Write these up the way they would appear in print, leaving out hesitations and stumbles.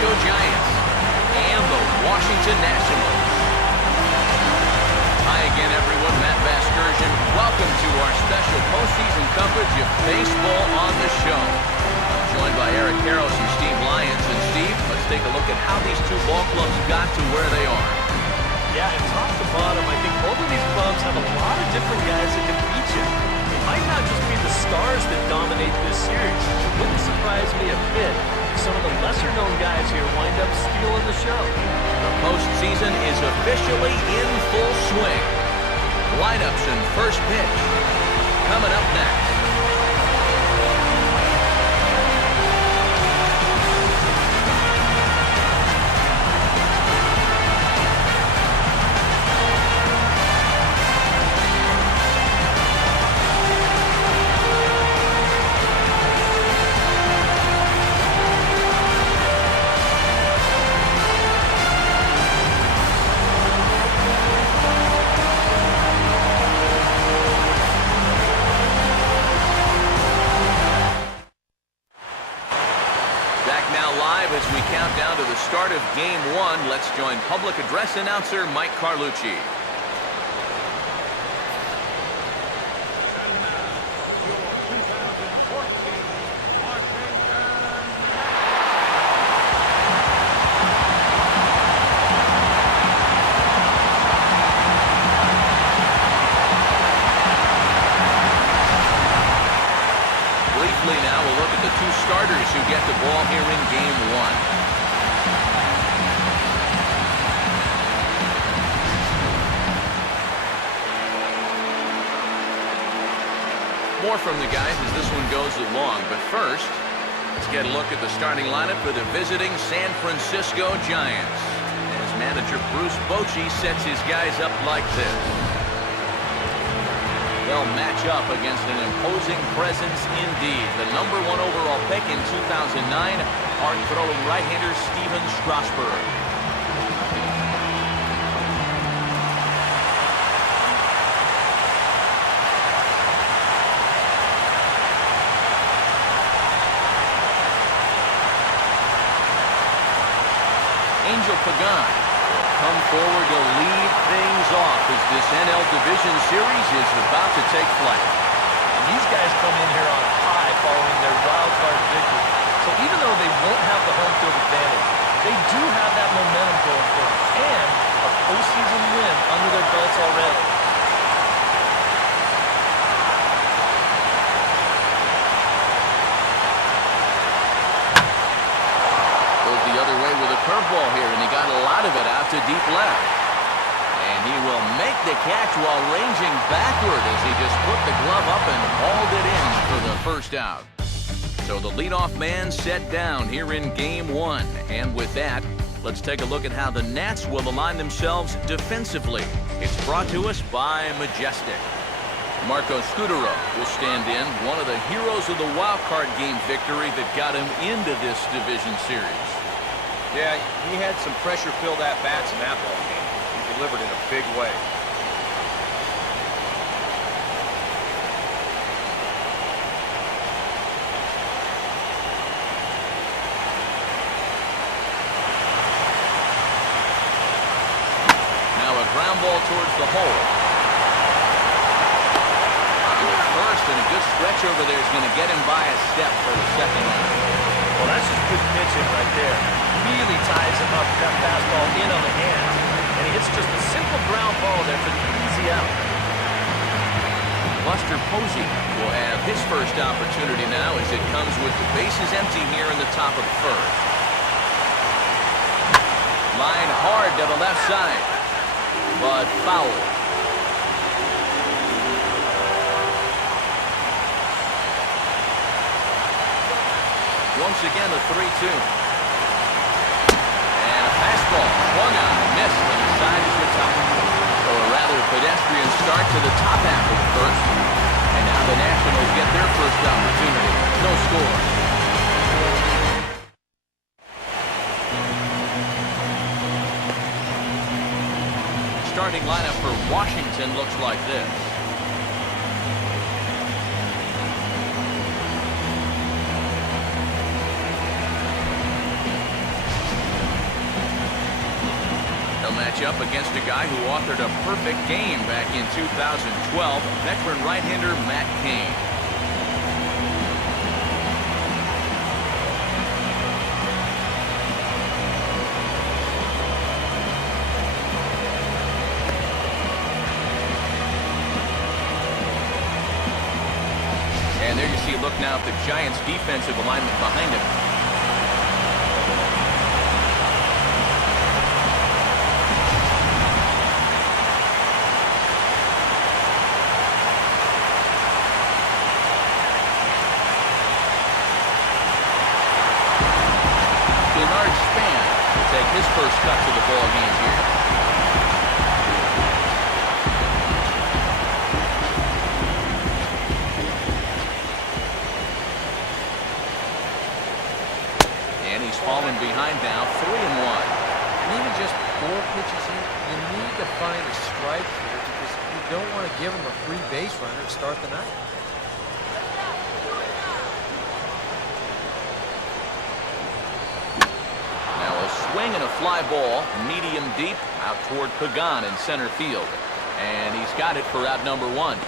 Francisco Giants and the Washington Nationals. Hi again, everyone. Matt Vasgersian. Welcome to our special postseason coverage of baseball on the show. I'm joined by Eric Karros and Steve Lyons. And Steve, let's take a look at how these two ball clubs got to where they are. Yeah, and top to bottom, I think both of these clubs have a lot of different guys that can beat you. It might not just be the stars that dominate this series. It wouldn't surprise me a bit if some of the lesser-known guys here wind up stealing the show. The postseason is officially in full swing. Lineups and first pitch coming up next. As we count down to the start of Game 1, let's join public address announcer Mike Carlucci. Now we'll look at the two starters who get the ball here in Game 1. More from the guys as this one goes along, but first, let's get a look at the starting lineup for the visiting San Francisco Giants. As manager Bruce Bochy sets his guys up like this. They'll match up against an imposing presence indeed. The #1 overall pick in 2009, hard-throwing right-hander Steven Strasburg. Angel Pagan come forward to lead things off as this NL Division Series is about to take flight. And these guys come in here on high following their wild card victory. So even though they won't have the home field advantage, they do have that momentum going for them and a postseason win under their belts already. The other way with a curveball here, and he got a lot of it out to deep left. And he will make the catch while ranging backward as he just put the glove up and hauled it in for the first out. So the leadoff man set down here in Game 1. And with that, let's take a look at how the Nats will align themselves defensively. It's brought to us by Majestic. Marco Scudero will stand in, one of the heroes of the wild card game victory that got him into this division series. Yeah, he had some pressure-filled at-bats in that ball game. He delivered in a big way. Now a ground ball towards the hole. First, and a good stretch over there is going to get him by a step for the second out. Well, that's just good pitching right there. Really ties him up with that fastball in on the hands. And he hits just a simple ground ball there for the easy out. Buster Posey will have his first opportunity now as it comes with the bases empty here in the top of the first. Line hard to the left side, but foul. Once again, a 3-2. And a fastball swung on, missed, and the side is retired. So a rather pedestrian start to the top half of the first. And now the Nationals get their first opportunity. No score. Starting lineup for Washington looks like this. match up against a guy who authored a perfect game back in 2012, veteran right-hander Matt Cain. And there you see, look now at the Giants' defensive alignment behind him. His first cut to the ball game here. And he's fallen behind now, 3-1. Even just 4 pitches in, you need to find a strike here because you don't want to give him a free base runner to start the night. Swing and a fly ball, medium deep, out toward Pagan in center field. And he's got it for out number 1.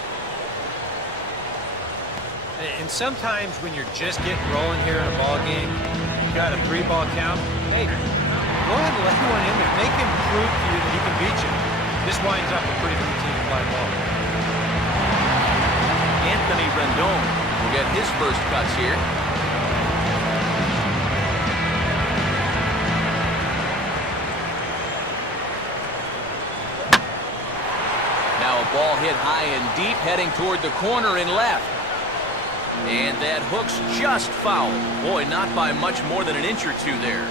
And sometimes when you're just getting rolling here in a ball game, you got a 3-ball count. Hey, go ahead and let one in there. Make him prove to you that he can beat you. This winds up a pretty routine fly ball. Anthony Rendon will get his first cuts here. Ball hit high and deep, heading toward the corner and left. And that hook's just foul. Boy, not by much more than an inch or two there.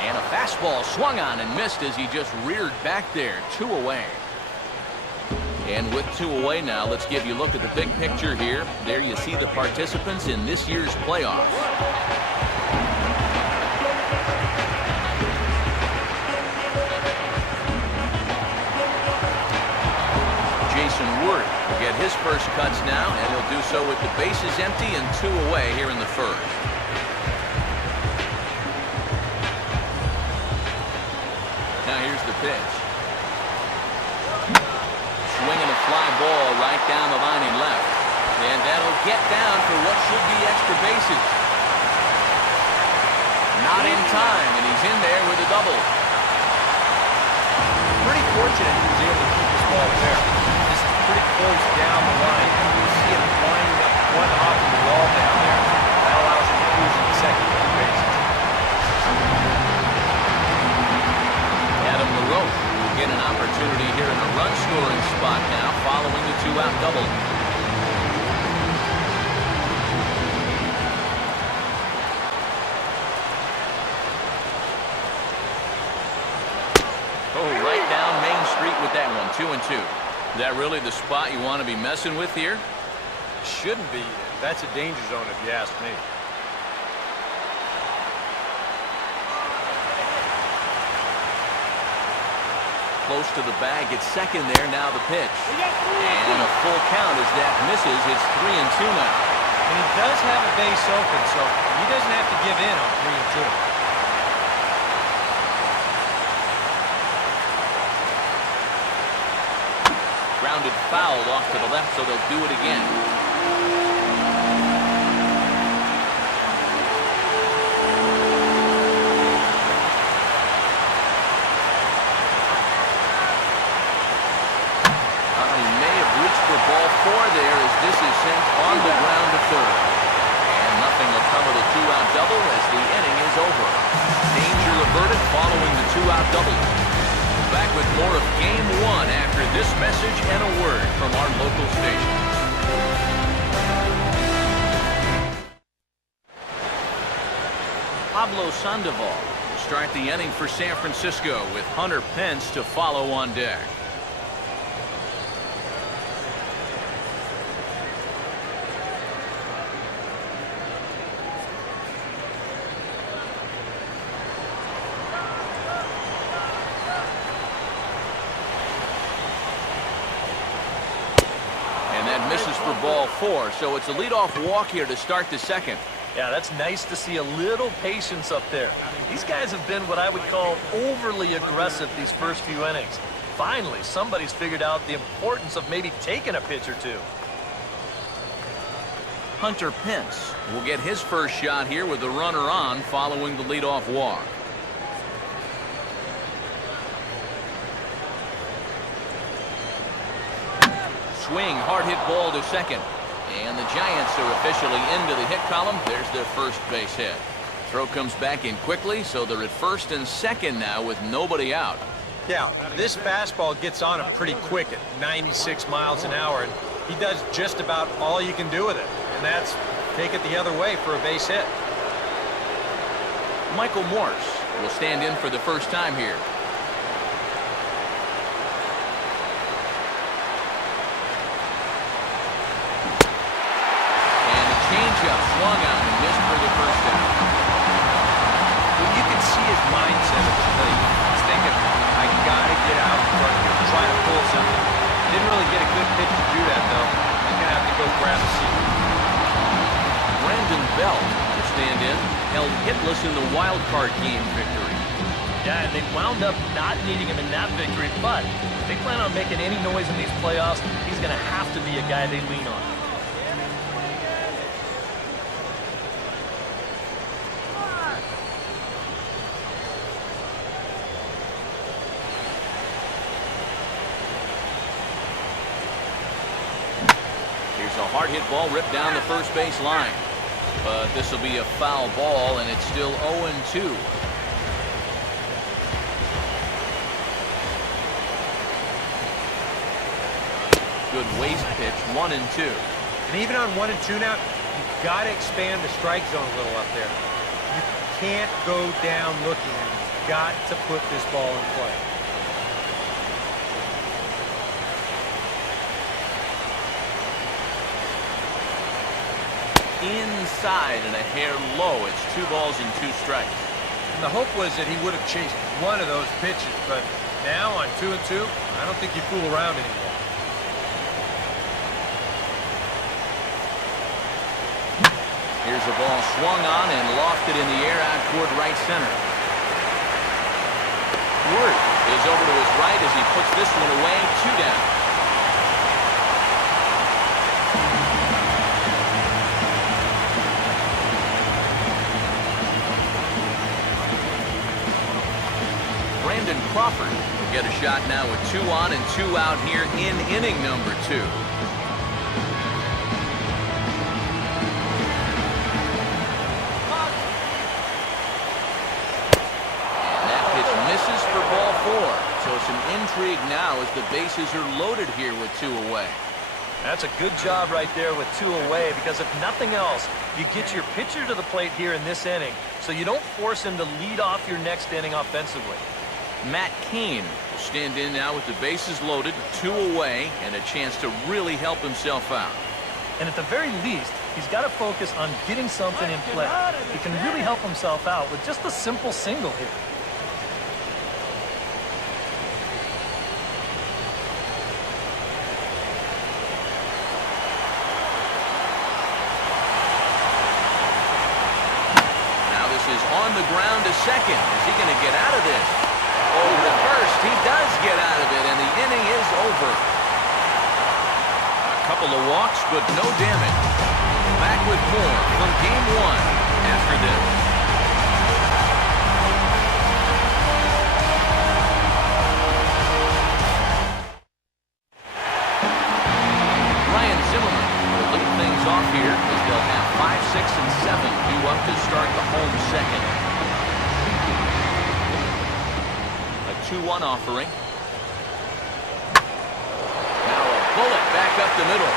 And a fastball swung on and missed as he just reared back there. 2 away. And with 2 away now, let's give you a look at the big picture here. There you see the participants in this year's playoffs. Wood will get his first cuts now, and he'll do so with the bases empty and 2 away here in the first. Now here's the pitch. Swinging a fly ball right down the line and left. And that'll get down for what should be extra bases. Not in time, and he's in there with a double. Pretty fortunate he was able to keep this ball there. Pretty close down the line. You see him lining up one off of the wall down there. That allows him to cruise into second for the bases. Adam LaRoche will get an opportunity here in a run-scoring spot now, following the 2-out double. Oh, right down Main Street with that one, 2-2. Is that really the spot you want to be messing with here? Shouldn't be. That's a danger zone if you ask me. Close to the bag, it's second there, now the pitch. And a full count as that misses. It's 3-2 now. And he does have a base open, so he doesn't have to give in on 3-2. Grounded foul off to the left, so they'll do it again. He may have reached for ball 4 there as this is sent on the ground to third. And nothing will come of the 2-out double as the inning is over. Danger averted following the 2-out double. Back with more of Game 1 after this message and a word from our local station. Pablo Sandoval will start the inning for San Francisco with Hunter Pence to follow on deck. Misses for ball 4, so it's a leadoff walk here to start the second. Yeah, that's nice to see a little patience up there. These guys have been what I would call overly aggressive these first few innings. Finally, somebody's figured out the importance of maybe taking a pitch or two. Hunter Pence will get his first shot here with the runner on following the leadoff walk. Swing, hard hit ball to second. And the Giants are officially into the hit column. There's their first base hit. Throw comes back in quickly, so they're at first and second now with nobody out. Yeah, this fastball gets on him pretty quick at 96 miles an hour, and he does just about all you can do with it, and that's take it the other way for a base hit. Michael Morse will stand in for the first time here. Changeup swung on and missed for the first down. Well, you can see his mindset at the plate. He's thinking, I gotta get out in front of him, try to pull something. Didn't really get a good pitch to do that, though. He's gonna have to go grab a seat. Brandon Belt will stand in, held hitless in the wild card game victory. Yeah, and they wound up not needing him in that victory, but if they plan on making any noise in these playoffs, he's gonna have to be a guy they lean on. A hard hit ball ripped down the first base line. But this will be a foul ball, and it's still 0-2. Good waist pitch, 1-2. And even on 1-2 now, you've got to expand the strike zone a little up there. You can't go down looking, and you've got to put this ball in play. Inside and a hair low. It's 2 balls and 2 strikes. And the hope was that he would have chased one of those pitches, but now on 2-2, I don't think you fool around anymore. Here's a ball swung on and lofted in the air out toward right center. Worth is over to his right as he puts this one away. 2 down. Brandon Crawford will get a shot now with 2 on and 2 out here in inning number 2. And that pitch misses for ball 4. So some intrigue now as the bases are loaded here with 2 away. That's a good job right there with 2 away, because if nothing else, you get your pitcher to the plate here in this inning, so you don't force him to lead off your next inning offensively. Matt Cain will stand in now with the bases loaded, 2 away, and a chance to really help himself out. And at the very least, he's got to focus on getting something in play. He can really help himself out with just a simple single here. Now this is on the ground to second. Is he going to get out of this? Over to first. He does get out of it, and the inning is over. A couple of walks, but no damage. Back with more from Game 1 after this. Ryan Zimmerman will lead things off here as they'll have 5, 6, and 7 due up to start the home second. 2-1 offering. Now a bullet back up the middle.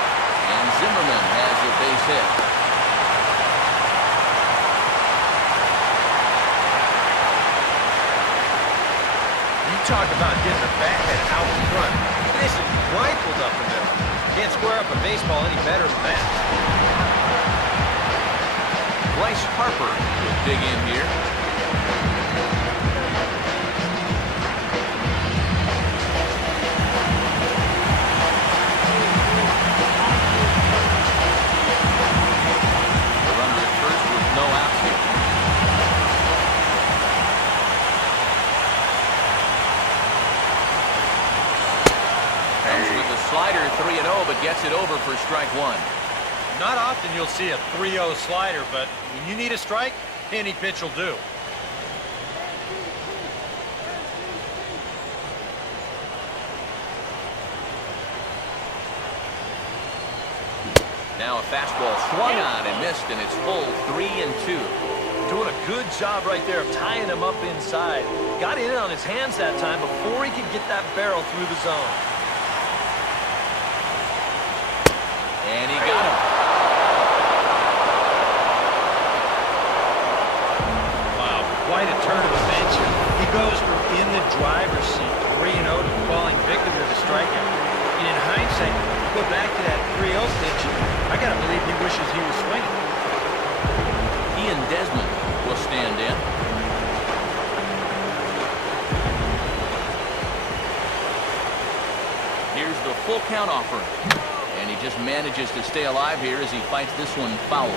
And Zimmerman has a base hit. You talk about getting a bat head out in front. This is rifled up the middle. Can't square up a baseball any better than that. Bryce Harper will dig in here. slider 3-0, but gets it over for strike one. Not often you'll see a 3-0 slider, but when you need a strike, any pitch will do. Now a fastball swung on and missed, and it's full 3-2. Doing a good job right there of tying him up inside. Got in on his hands that time before he could get that barrel through the zone. And he got him. Wow, quite a turn of events here. He goes from in the driver's seat, 3-0, to falling victim to the strikeout. And in hindsight, go back to that 3-0 pitch, I gotta believe he wishes he was swinging. Ian Desmond will stand in. Here's the full count offer. And he just manages to stay alive here as he fights this one foul.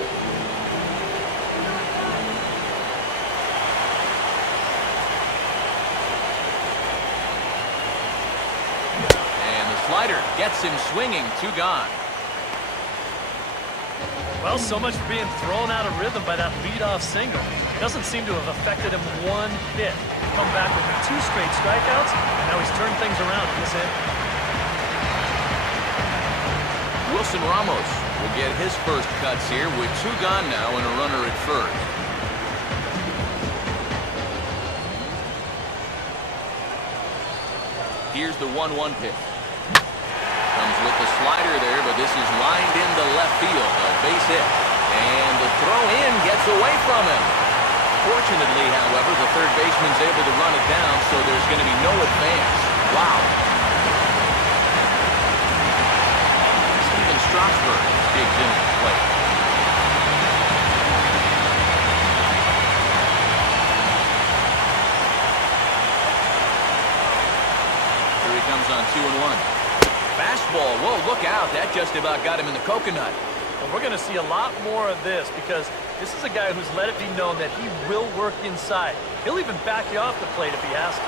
And the slider gets him swinging, 2 gone. Well, so much for being thrown out of rhythm by that leadoff single. Doesn't seem to have affected him one bit. Come back with 2 straight strikeouts, and now he's turned things around in this inning. Wilson Ramos will get his first cuts here with 2 gone now and a runner at first. Here's the 1-1 pitch. Comes with the slider there, but this is lined into left field. A base hit. And the throw in gets away from him. Fortunately, however, the third baseman's able to run it down, so there's going to be no advance. Wow. Steven Strasburg digs in at the plate. Here he comes on 2-1. Fastball, whoa, look out. That just about got him in the coconut. Well, we're going to see a lot more of this because this is a guy who's let it be known that he will work inside. He'll even back you off the plate if he has to.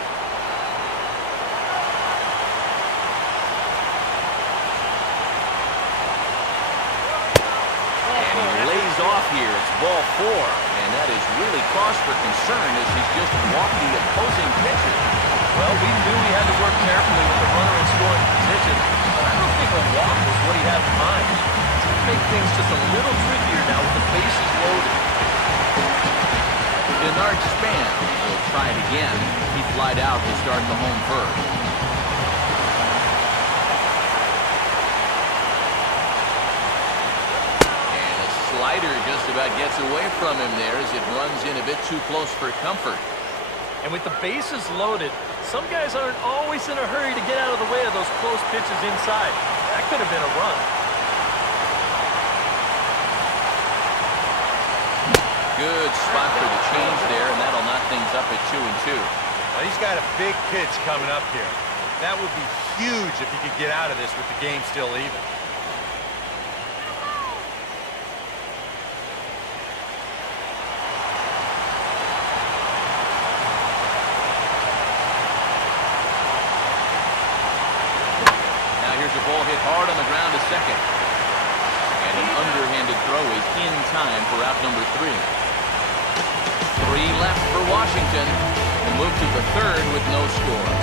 And he lays off here. It's ball 4. And that is really cause for concern as he's just walked the opposing pitcher. Well, we knew he had to work carefully with the runner in scoring position, but I don't think a walk was what he had in mind. It's going to make things just a little trickier now with the bases loaded. Denard Span will try it again. He flied out to start the home first. And a slider just about gets away from him there as it runs in a bit too close for comfort. And with the bases loaded, some guys aren't always in a hurry to get out of the way of those close pitches inside. That could have been a run. Good spot for the change there, and that'll knock things up at 2-2. Well, he's got a big pitch coming up here. That would be huge if he could get out of this with the game still even. Here's a ball hit hard on the ground to second. And an underhanded throw is in time for out number 3. 3 left for Washington. And move to the third with no score.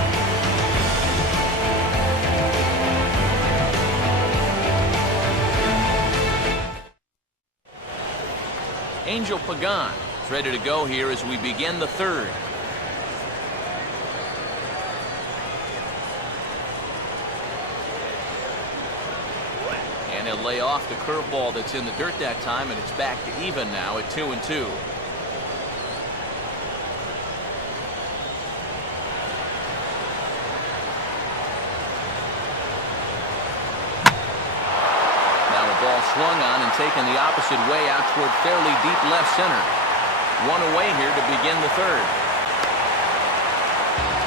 Angel Pagan is ready to go here as we begin the third. And he'll lay off the curveball that's in the dirt that time, and it's back to even now at 2-2. Now a ball swung on and taken the opposite way out toward fairly deep left center. 1 away here to begin the third.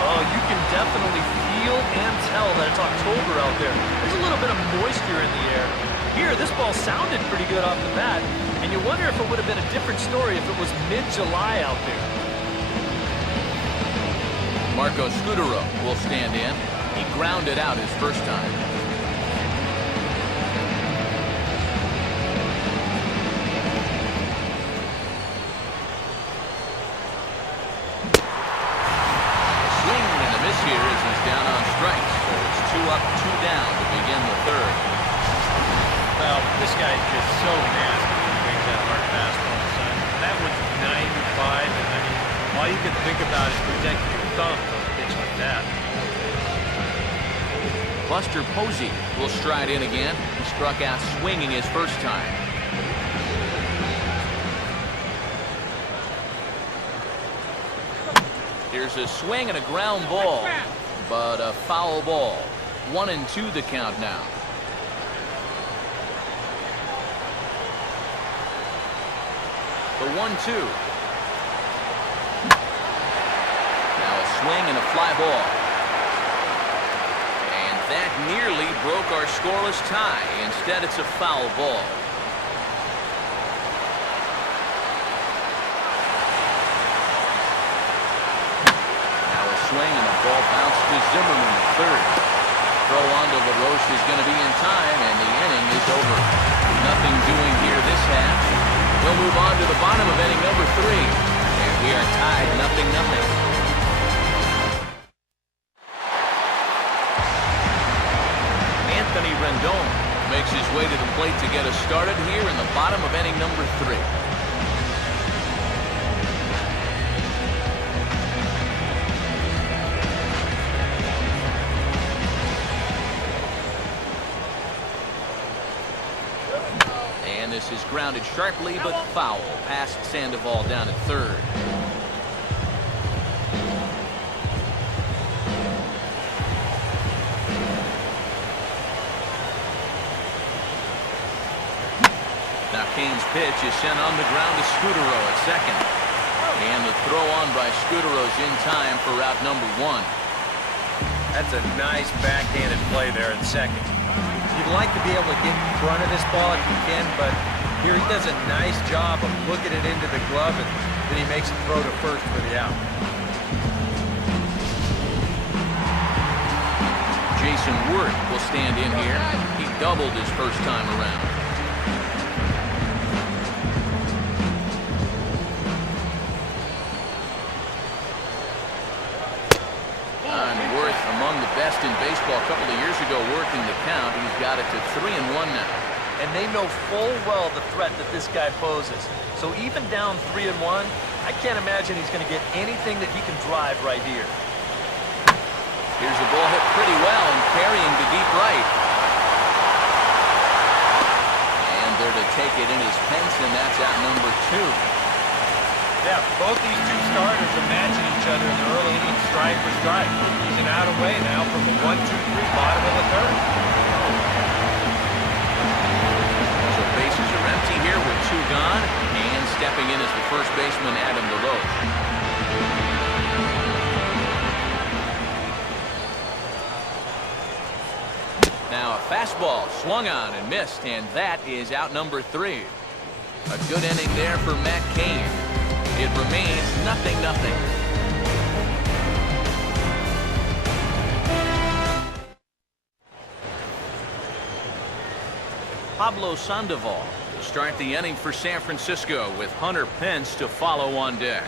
Oh, you can definitely feel and tell that it's October out there. There's a little bit of moisture in the air. Here, this ball sounded pretty good off the bat, and you wonder if it would have been a different story if it was mid-July out there. Marco Scudero will stand in. He grounded out his first time. up 2 down to begin the third. Well, this guy's just so nasty when he brings that hard fastball, son. That one's 95, and I mean, all you can think about is protecting your thumb from a pitch like that. Buster Posey will stride in again. He struck out swinging his first time. Here's a swing and a ground ball, but a foul ball. 1-2 the count now. The 1-2. Now a swing and a fly ball. And that nearly broke our scoreless tie. Instead, it's a foul ball. Now a swing and a ball bounce to Zimmerman at third. Throw on to LaRoche is going to be in time, and the inning is over. Nothing doing here this half. We'll move on to the bottom of inning number 3, and we are tied 0-0. Anthony Rendon makes his way to the plate to get us started here in the bottom of inning number 3. And this is grounded sharply but foul past Sandoval down at third. Now Kane's pitch is sent on the ground to Scudero at second. And the throw on by Scudero's in time for route number 1. That's a nice backhanded play there at second. You'd like to be able to get in front of this ball if you can, but here he does a nice job of looking it into the glove, and then he makes a throw to first for the out. Jason Worth will stand in here. He doubled his first time around. Worth among the best in baseball a couple of years ago working the count. He's got it to 3-1 now. And they know full well the threat that this guy poses. So even down 3-1, I can't imagine he's going to get anything that he can drive right here. Here's the ball hit pretty well and carrying to deep right. And there to take it in is Penson. That's out number 2. Yeah, both these two starters are matching each other in the early innings, strike for strike. He's an out away now from the 1-2-3 bottom of the third. So bases are empty here with 2 gone, and stepping in is the first baseman Adam LaRoche. Now a fastball swung on and missed, and that is out number 3. A good inning there for Matt Cain. It remains 0-0. Pablo Sandoval will start the inning for San Francisco with Hunter Pence to follow on deck.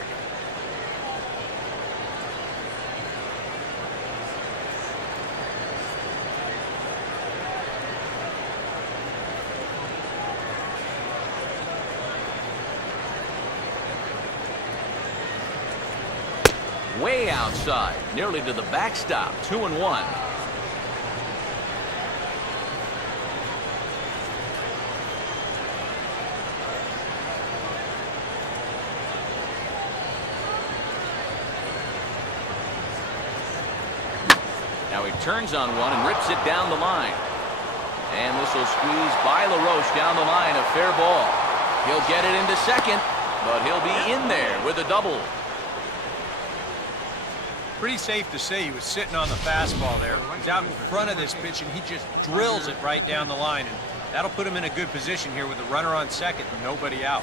Way outside, nearly to the backstop, 2-1. Now he turns on one and rips it down the line. And this will squeeze by LaRoche down the line, a fair ball. He'll get it into second, but he'll be in there with a double. Pretty safe to say he was sitting on the fastball there. He's out in front of this pitch, and he just drills it right down the line. And that'll put him in a good position here with a runner on second and nobody out.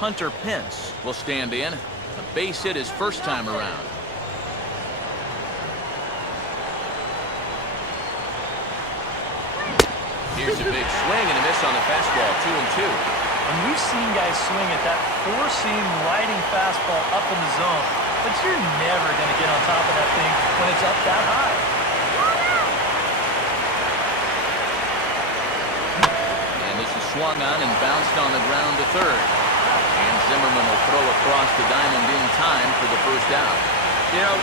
Hunter Pence will stand in. A base hit his first time around. Here's a big swing and a miss on the fastball, 2-2. And we've seen guys swing at that four-seam riding fastball up in the zone, but you're never going to get on top of that thing when it's up that high. And this is swung on and bounced on the ground to third. And Zimmerman will throw across the diamond in time for the first out. You know,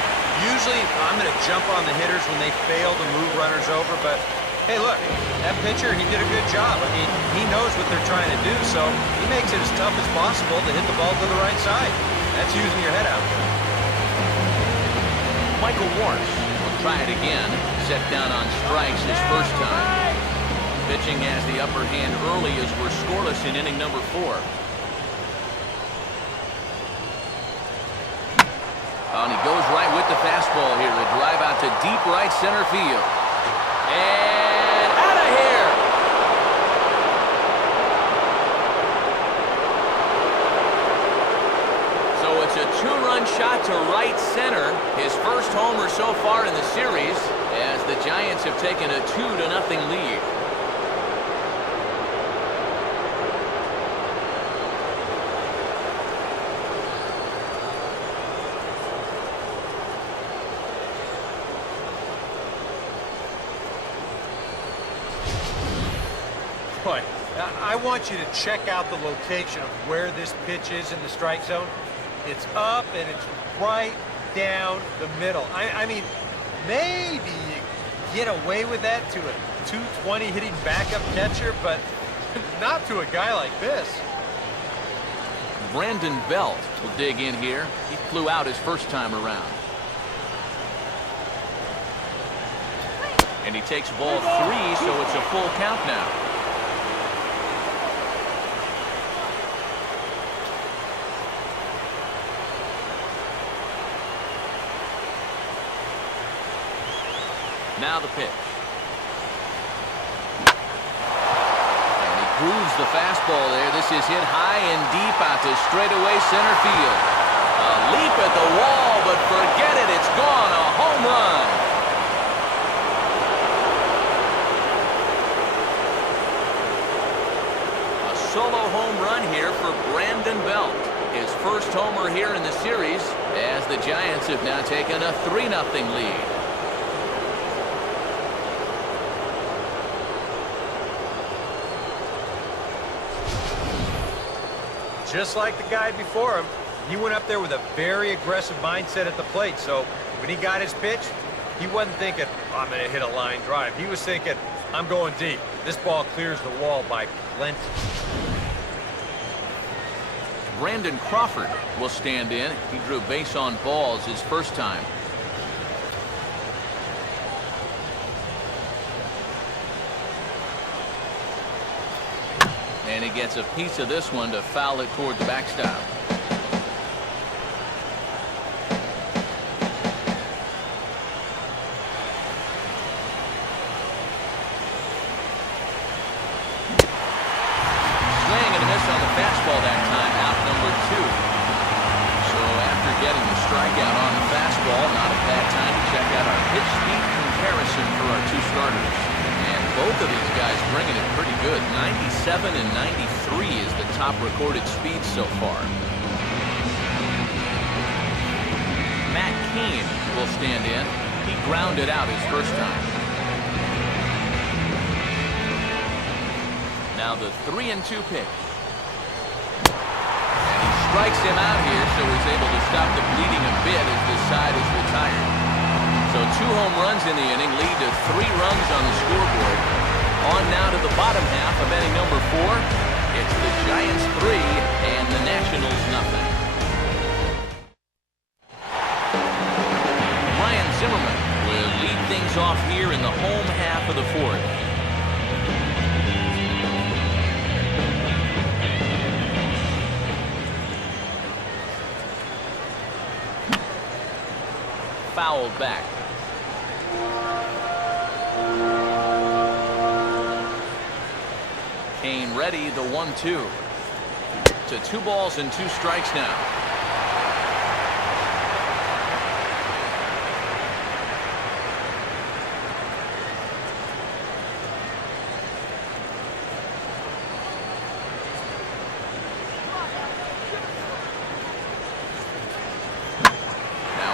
usually I'm going to jump on the hitters when they fail to move runners over, but hey, look, that pitcher, he did a good job. I mean, he knows what they're trying to do, so he makes it as tough as possible to hit the ball to the right side. That's using your head out there. Michael Warsh will try it again. Set down on strikes his first time. Pitching has the upper hand early as we're scoreless in inning number 4. And he goes right with the fastball here. A drive out to deep right center field. And out of here! So it's a 2-run shot to right center. His first homer so far in the series as the Giants have taken a 2-0 lead. Boy, I want you to check out the location of where this pitch is in the strike zone. It's up and it's right down the middle. I mean, maybe you get away with that to a 220 hitting backup catcher, but not to a guy like this. Brandon Belt will dig in here. He flew out his first time around. And he takes ball 3, so it's a full count now. Now the pitch. And he grooves the fastball there. This is hit high and deep out to straightaway center field. A leap at the wall, but forget it. It's gone. A home run. A solo home run here for Brandon Belt. His first homer here in the series as the Giants have now taken a 3-0 lead. Just like the guy before him, he went up there with a very aggressive mindset at the plate. So when he got his pitch, he wasn't thinking, oh, I'm going to hit a line drive. He was thinking, I'm going deep. This ball clears the wall by plenty. Brandon Crawford will stand in. He drew base on balls his first time. And he gets a piece of this one to foul it toward the backstop. Swing and a miss on the fastball that time, out number 2. So after getting the strikeout on the fastball, not a bad time to check out our pitch speed comparison for our 2 starters. And both of these guys bringing it pretty good. 97 and 93 is the top recorded speed so far. Matt Cain will stand in. He grounded out his first time. Now the 3-2 pitch. And he strikes him out here, so he's able to stop the bleeding a bit as this side is retired. So 2 home runs in the inning lead to 3 runs on the scoreboard. On now to the bottom half of inning number 4. It's the Giants 3 and the Nationals nothing. Ryan Zimmerman will lead things off here in the home half of the 4th. Fouled back. Cain ready, the 1-2. To 2 balls and 2 strikes now.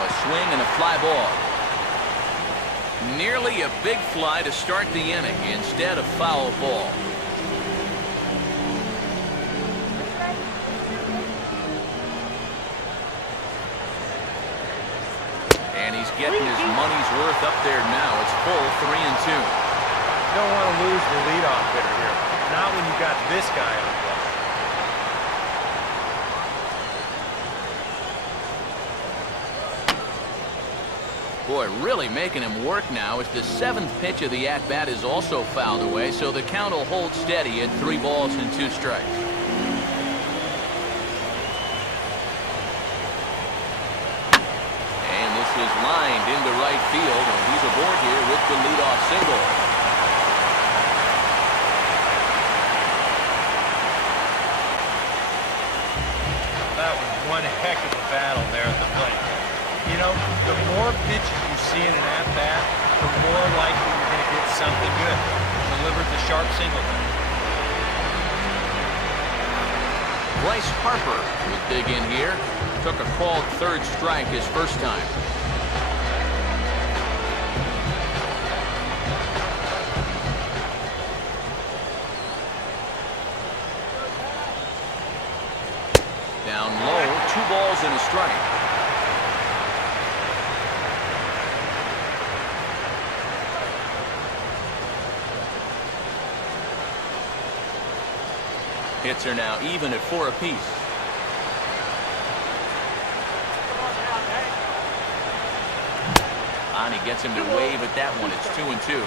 a swing and a fly ball. Nearly a big fly to start the inning instead of foul ball. And he's getting his money's worth up there now. It's full 3-2. You don't want to lose the leadoff hitter here. Not when you got this guy on the ball. Boy, really making him work now as the 7th pitch of the at-bat is also fouled away, so the count will hold steady at 3 balls and 2 strikes. And this is lined into right field, and he's aboard here with the leadoff single. That was one heck of a battle there at the plate. You know, the more pitches you see in an at-bat, the more likely you're going to get something good. Delivered the sharp single. Bryce Harper was big in here. Took a called 3rd strike his first time. Down low, 2 balls and a strike. Hits are now even at 4 apiece. Ani gets him to wave at that one. It's 2-2.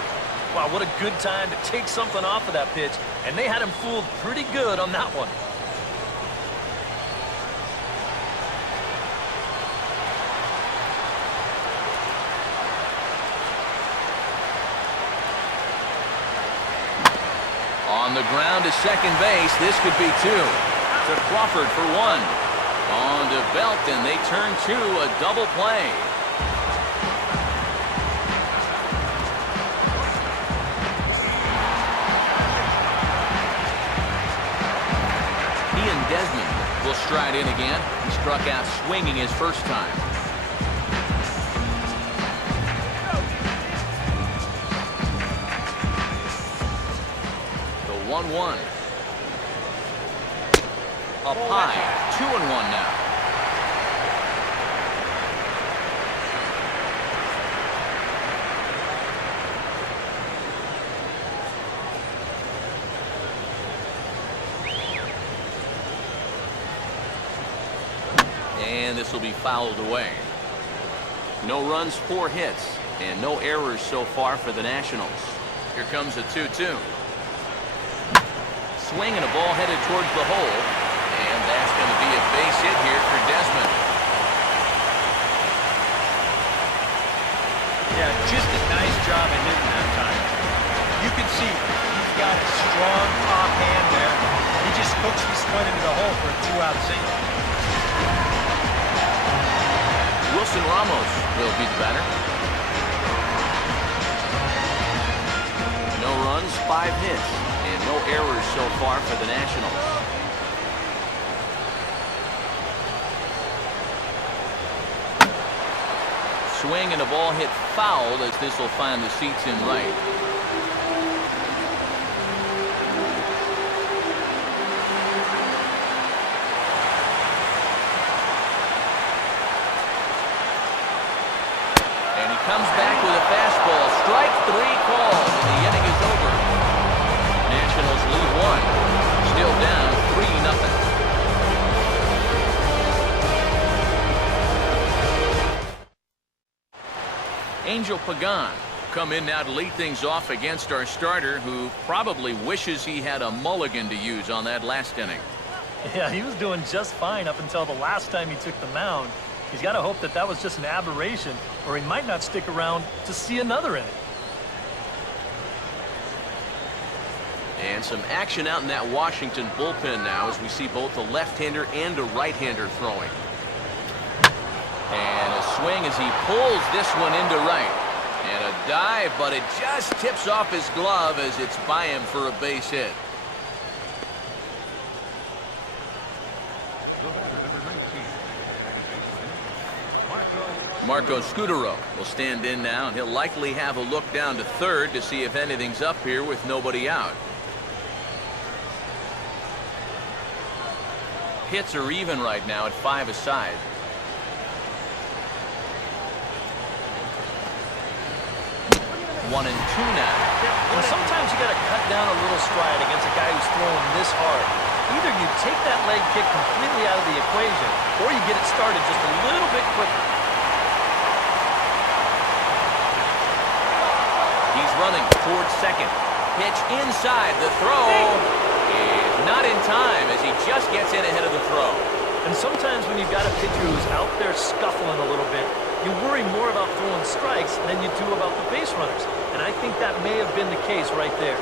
Wow, what a good time to take something off of that pitch. And they had him fooled pretty good on that one. On the ground to second base, this could be 2. To Crawford for 1. On to Belton, they turn 2, a double play. He and Desmond will stride in again. He struck out swinging his first time. 1-1. Up high, 2-1 now. And this will be fouled away. No runs, 4 hits, and no errors so far for the Nationals. Here comes a 2-2. Swing and a ball headed towards the hole, and that's going to be a base hit here for Desmond. Yeah, just a nice job of hitting that time. You can see he's got a strong top hand there. He just hooks this one into the hole for a 2-out single. Wilson Ramos will be the batter. No runs, 5 hits. And no errors so far for the Nationals. Swing and a ball hit foul as this will find the seats in right. And he comes back with a fastball. Strike 3 called, and the inning is over. Nationals lead 1. Still down 3-0. Angel Pagan come in now to lead things off against our starter, who probably wishes he had a mulligan to use on that last inning. Yeah, he was doing just fine up until the last time he took the mound. He's got to hope that that was just an aberration, or he might not stick around to see another inning. And some action out in that Washington bullpen now as we see both a left-hander and a right-hander throwing. And a swing as he pulls this one into right. And a dive, but it just tips off his glove as it's by him for a base hit. Marco Scudero will stand in now, and he'll likely have a look down to third to see if anything's up here with nobody out. Hits are even right now at 5 aside. One and two now. And sometimes you got to cut down a little stride against a guy who's throwing this hard. Either you take that leg kick completely out of the equation, or you get it started just a little bit quicker. He's running towards second. Pitch inside. The throw is not in time as he just gets in ahead of the throw. And sometimes when you've got a pitcher who's out there scuffling a little bit, you worry more about throwing strikes than you do about the base runners. And I think that may have been the case right there.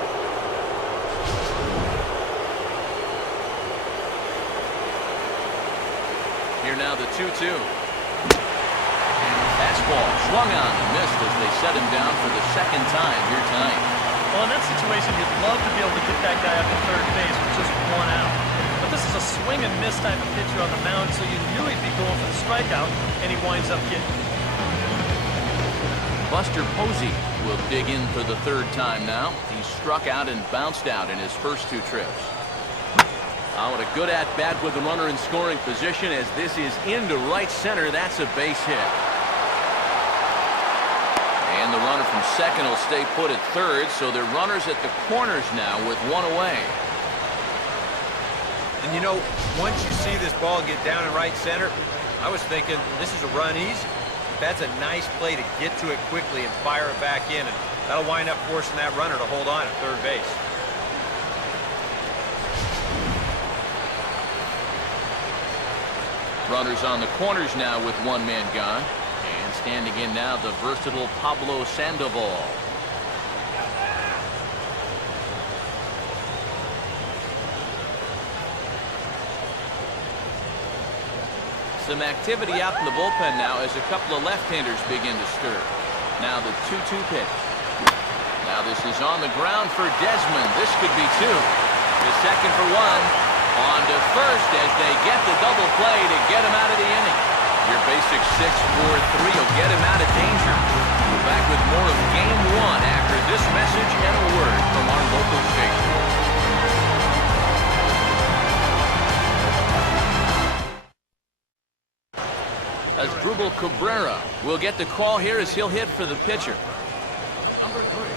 Here now the 2-2. Fastball swung on and missed as they set him down for the second time here tonight. Well, in that situation, you'd love to be able to get that guy up to third base with just one out. But this is a swing and miss type of pitcher on the mound, so you knew he'd be going for the strikeout, and he winds up getting it. Buster Posey will dig in for the third time now. He struck out and bounced out in his first 2 trips. Oh, what a good at-bat with the runner in scoring position as this is into right center. That's a base hit. And the runner from second will stay put at third, so they're runners at the corners now with one away. And you know, once you see this ball get down in right center, I was thinking this is a run easy. That's a nice play to get to it quickly and fire it back in, and that'll wind up forcing that runner to hold on at third base. Runners on the corners now with one man gone. And standing in now, the versatile Pablo Sandoval. Some activity out in the bullpen now as a couple of left-handers begin to stir. Now the 2-2 pitch. Now this is on the ground for Desmond. This could be 2. The second for 1. On to first as they get the double play to get him out of the inning. Your basic 6-4-3 will get him out of danger. We're back with more of Game 1 after this message and a word from our local station. As Drupal Cabrera will get the call here as he'll hit for the pitcher. Number 3.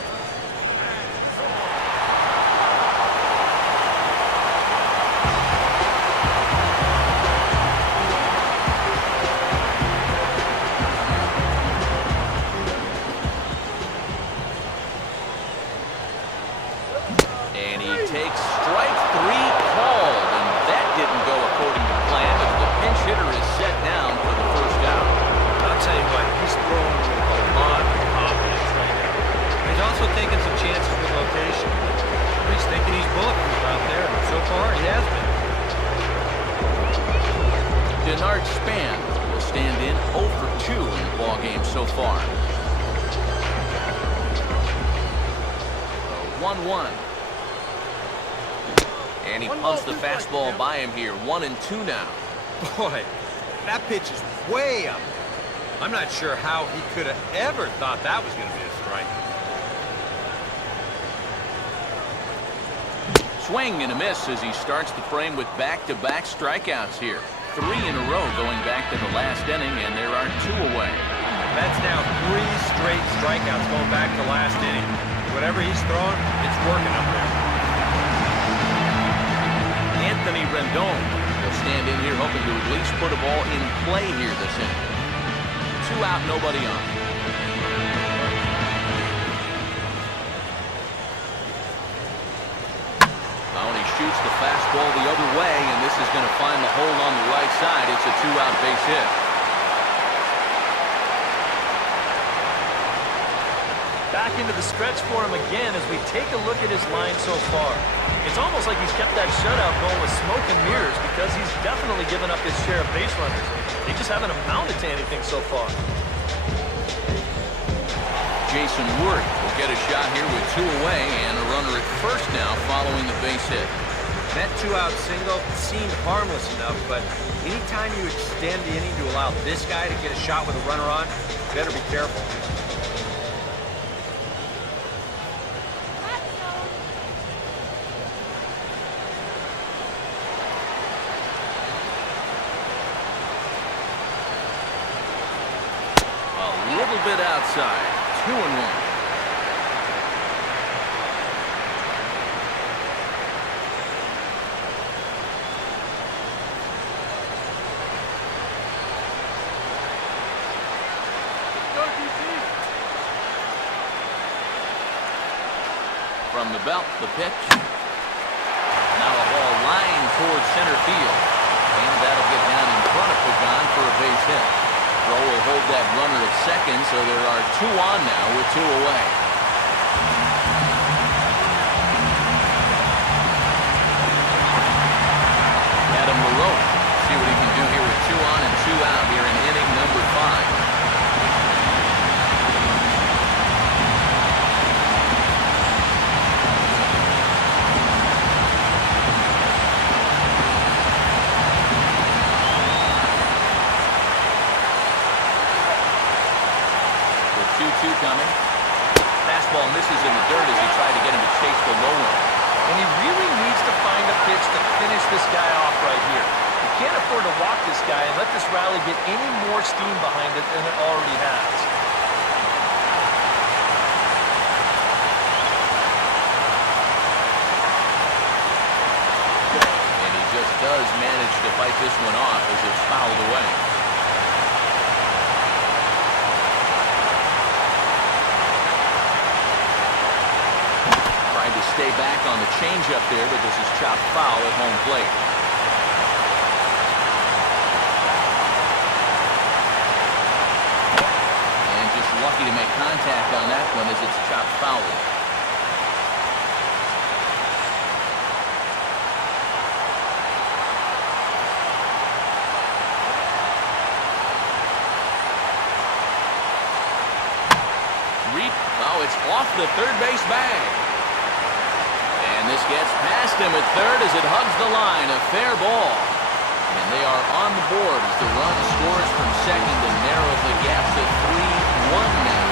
And he takes strike 3 called, and that didn't go according to plan as the pinch hitter is set down for the first out. I'll tell you what, he's throwing with a lot of confidence right now. He's also taking some chances with location. He's thinking he's bulletproof out there, and so far he has been. Denard Span will stand in 0 for 2 in the ballgame so far. 1-1. And he pumps the fastball by him here. 1-2 now. Boy, that pitch is way up. I'm not sure how he could have ever thought that was going to be a strike. Swing and a miss as he starts the frame with back-to-back strikeouts here. 3 in a row going back to the last inning, and there are 2 away. That's now 3 straight strikeouts going back to last inning. Whatever he's throwing, it's working up there. Anthony Rendon will stand in here hoping to at least put a ball in play here this inning. 2 out, nobody on. Now he shoots the fastball the other way, and this is going to find the hole on the right side. It's a 2-out base hit. Back into the stretch for him again as we take a look at his line so far. It's almost like he's kept that shutout going with smoke and mirrors because he's definitely given up his share of base runners. They just haven't amounted to anything so far. Jason Worth will get a shot here with 2 away and a runner at first now following the base hit. That two-out single seemed harmless enough, but anytime you extend the inning to allow this guy to get a shot with a runner on, you better be careful. A little bit outside. 2-1. From the belt, the pitch. Now a ball line towards center field. And that'll get down in front of Pagan for a base hit. Throw will hold that runner at second, so there are 2 on now with 2 away. Adam LaRoche. See what he can do here with 2 on and 2 out here in inning number 5. Coming. Fastball misses in the dirt as he tried to get him to chase the low one. And he really needs to find a pitch to finish this guy off right here. You can't afford to walk this guy and let this rally get any more steam behind it than it already has. And he just does manage to fight this one off as it's fouled away. Stay back on the changeup there, but this is chopped foul at home plate. And just lucky to make contact on that one as it's chopped foul. Oh, it's off the third base bag. And this gets past him at third as it hugs the line. A fair ball. And they are on the board as the run scores from second and narrows the gap to 3-1 now.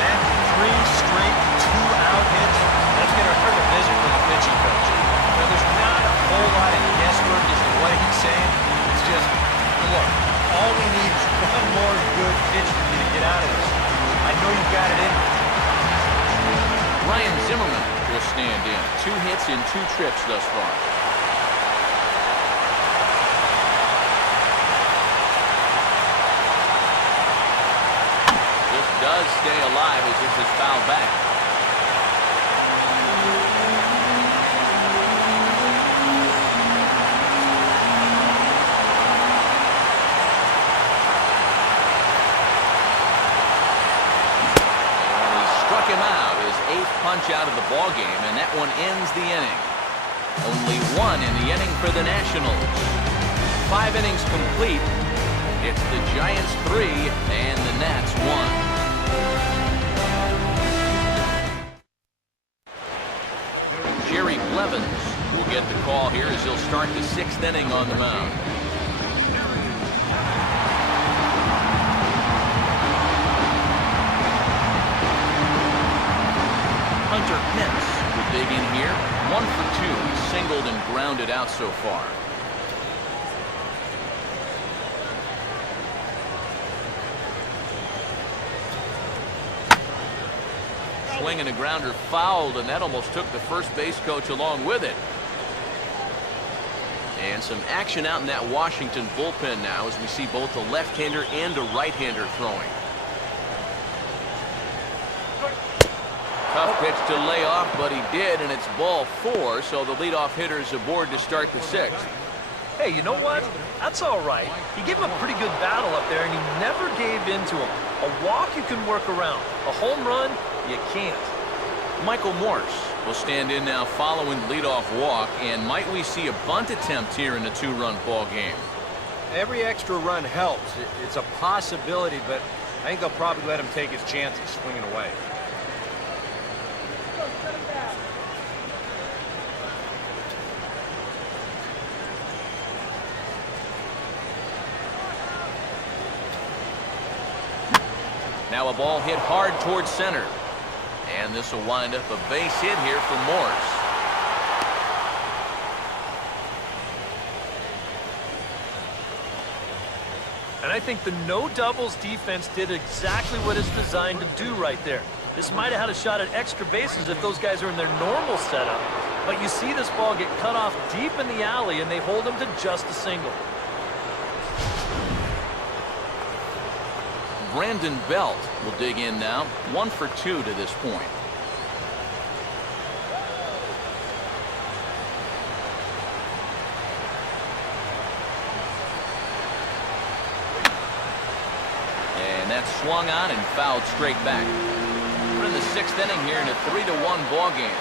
That 3 straight 2-out hits, that's going to hurt a visit for the pitching coach. So there's not a whole lot of guesswork as to what he's saying. It's just, look, all we need is one more good pitch for you to get out of this. I know you've got it in you. Ryan Zimmerman will stand in. 2 hits in 2 trips thus far. This does stay alive as this is fouled back. Him out, his 8th punch out of the ball game, and that one ends the inning. Only 1 in the inning for the Nationals. 5 innings complete. It's the Giants 3 and the Nats 1. Jerry Blevins will get the call here as he'll start the 6th inning on the mound. Hunter Pence will dig in here. 1 for 2. He's singled and grounded out so far. Swing and a grounder fouled, and that almost took the first base coach along with it. And some action out in that Washington bullpen now as we see both a left-hander and a right-hander throwing. Tough pitch to lay off, but he did, and it's ball 4, so the leadoff hitter is aboard to start the 6th. Hey, you know what? That's all right. He gave him a pretty good battle up there, and he never gave in to him. A walk you can work around. A home run, you can't. Michael Morse will stand in now following the leadoff walk, and might we see a bunt attempt here in a 2-run ball game? Every extra run helps. It's a possibility, but I think they'll probably let him take his chances swinging away. Now a ball hit hard towards center. And this will wind up a base hit here for Morse. And I think the no doubles defense did exactly what it's designed to do right there. This might have had a shot at extra bases if those guys are in their normal setup. But you see this ball get cut off deep in the alley, and they hold him to just a single. Brandon Belt will dig in now. 1 for 2 to this point. And that's swung on and fouled straight back. We're in the 6th inning here in a 3-1 ball game.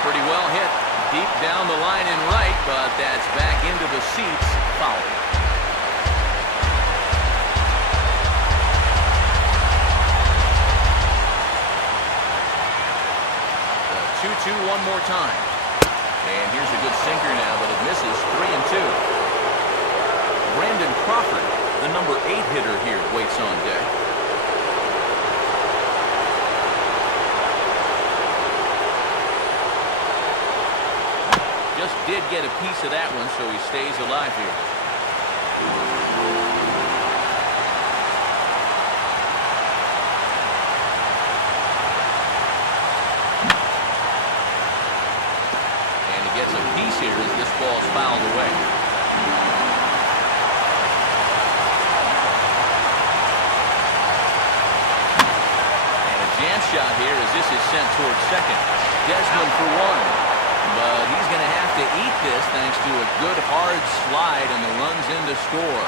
Pretty well hit deep down the line in right, but that's back into the seats. Foul. The 2-2 one more time. And here's a good sinker now, but it misses. 3-2. Brandon Crawford, the number 8 hitter here, waits on deck. Just did get a piece of that one, so he stays alive here. And he gets a piece here as this ball's fouled away. Shot here as this is sent towards second. Desmond for 1. But he's going to have to eat this thanks to a good hard slide and the runs in to score.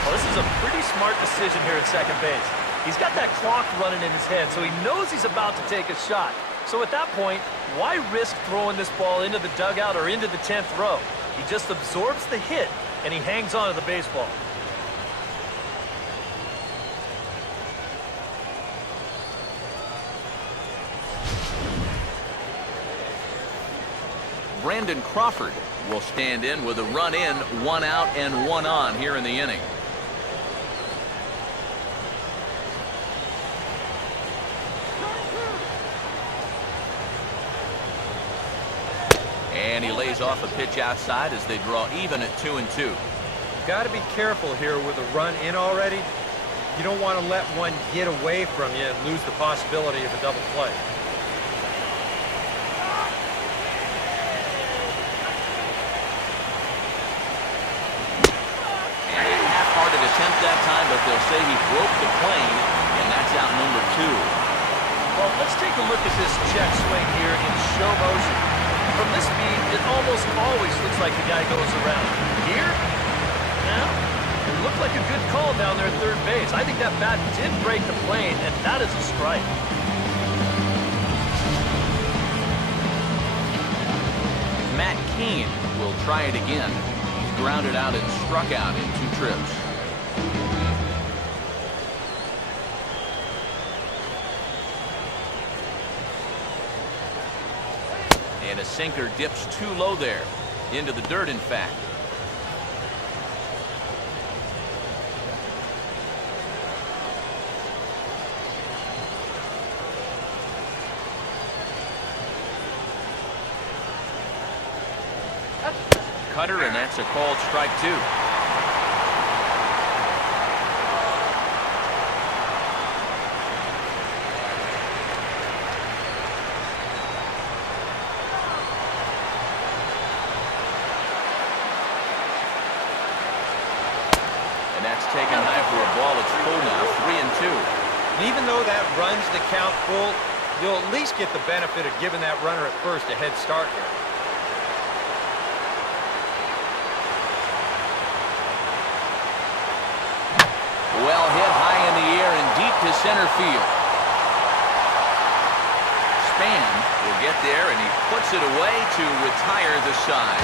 Well, this is a pretty smart decision here at second base. He's got that clock running in his head, so he knows he's about to take a shot. So at that point, why risk throwing this ball into the dugout or into the 10th row? He just absorbs the hit, and he hangs on to the baseball. Brandon Crawford will stand in with a run in, 1 out and 1 on here in the inning. And he lays off a pitch outside as they draw even at 2-2. Got to be careful here with a run in already. You don't want to let one get away from you and lose the possibility of a double play. Attempt that time, but they'll say he broke the plane, and that's out number 2. Well, let's take a look at this check swing here in show motion. From this speed, it almost always looks like the guy goes around. Here, now, it looked like a good call down there at third base. I think that bat did break the plane, and that is a strike. Matt Cain will try it again. He's grounded out and struck out in 2 trips. And a sinker dips too low there. Into the dirt, in fact. Cutter, and that's a called strike 2. Taken high for a ball. It's full now, 3-2. And even though that runs the count full, you'll at least get the benefit of giving that runner at first a head start here. Well hit high in the air and deep to center field. Span will get there, and he puts it away to retire the side.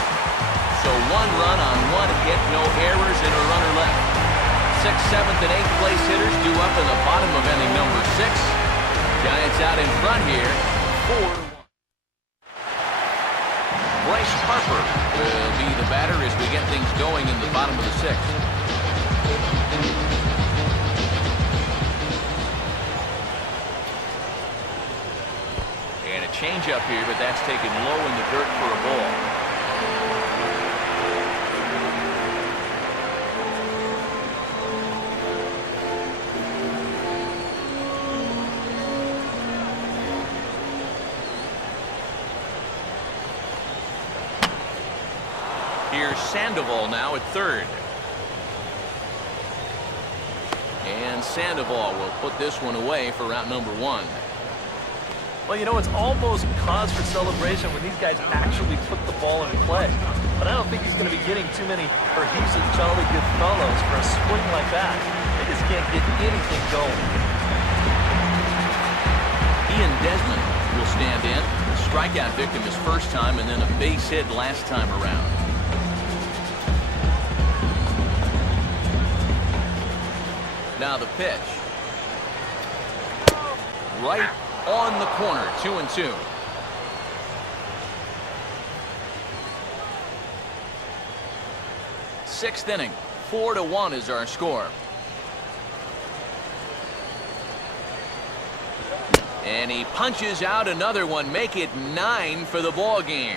So 1 run on 1 hit, no errors, and a runner left. 6th, 7th, and 8th place hitters due up in the bottom of inning number 6. Giants out in front here, 4-1. Bryce Harper will be the batter as we get things going in the bottom of the 6th. And a changeup here, but that's taken low in the dirt for a ball. Here's Sandoval now at third. And Sandoval will put this one away for route number 1. Well, you know, it's almost cause for celebration when these guys actually put the ball in play. But I don't think he's going to be getting too many heaps of jolly good fellows for a swing like that. They just can't get anything going. Ian Desmond will stand in. The strikeout victim his first time and then a base hit last time around. Now the pitch. Right on the corner, 2-2. Sixth inning, 4-1 is our score. And he punches out another one, make it 9 for the ball game.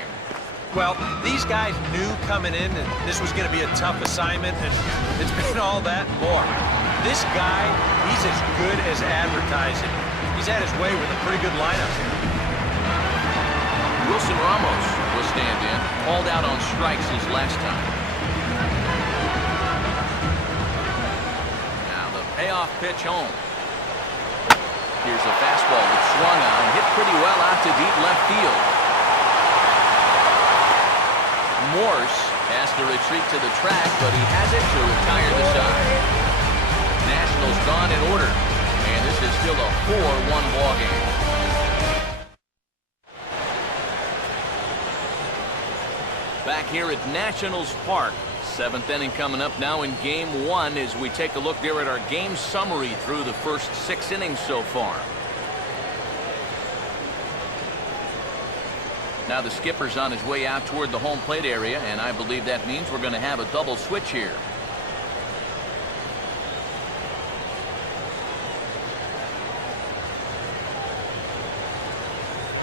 Well, these guys knew coming in that this was going to be a tough assignment, and it's been all that and more. This guy, he's as good as advertising. He's had his way with a pretty good lineup here. Wilson Ramos will stand in, called out on strikes his last time. Now the payoff pitch home. Here's a fastball that swung on and hit pretty well out to deep left field. Morse has to retreat to the track, but he has it to retire the side. Nationals gone in order, and this is still a 4-1 ball game. Back here at Nationals Park, 7th inning coming up now in Game 1 as we take a look there at our game summary through the first 6 innings so far. Now the skipper's on his way out toward the home plate area, and I believe that means we're going to have a double switch here.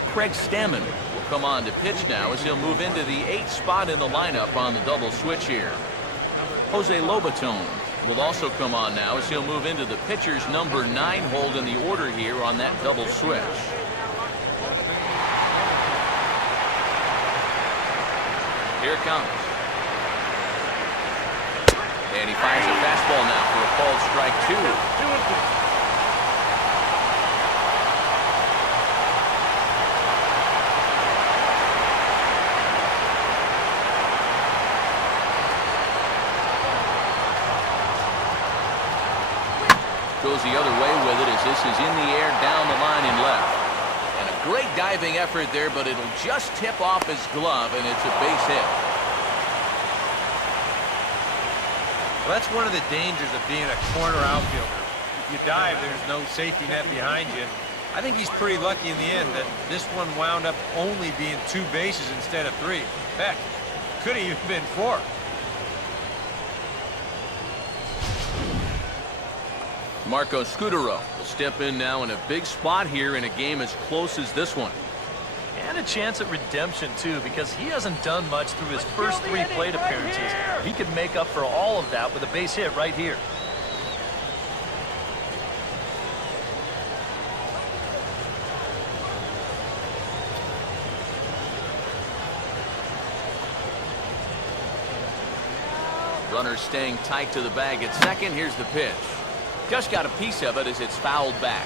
Craig Stammen will come on to pitch now as he'll move into the 8th spot in the lineup on the double switch here. Jose Lobaton will also come on now as he'll move into the pitcher's number 9 hold in the order here on that double switch. Here it comes. And he fires a fastball now for a called strike 2. Goes the other way with it as this is in the air down the line in left. And a great diving effort there, but it'll just tip off his glove, and it's a base hit. Well, that's one of the dangers of being a corner outfielder. If you dive, there's no safety net behind you. I think he's pretty lucky in the end that this one wound up only being 2 bases instead of 3. Heck, could have even been 4. Marco Scudero will step in now in a big spot here in a game as close as this one. And a chance at redemption, too, because he hasn't done much through his first 3 plate appearances. He could make up for all of that with a base hit right here. Runner staying tight to the bag at second. Here's the pitch. Just got a piece of it as it's fouled back.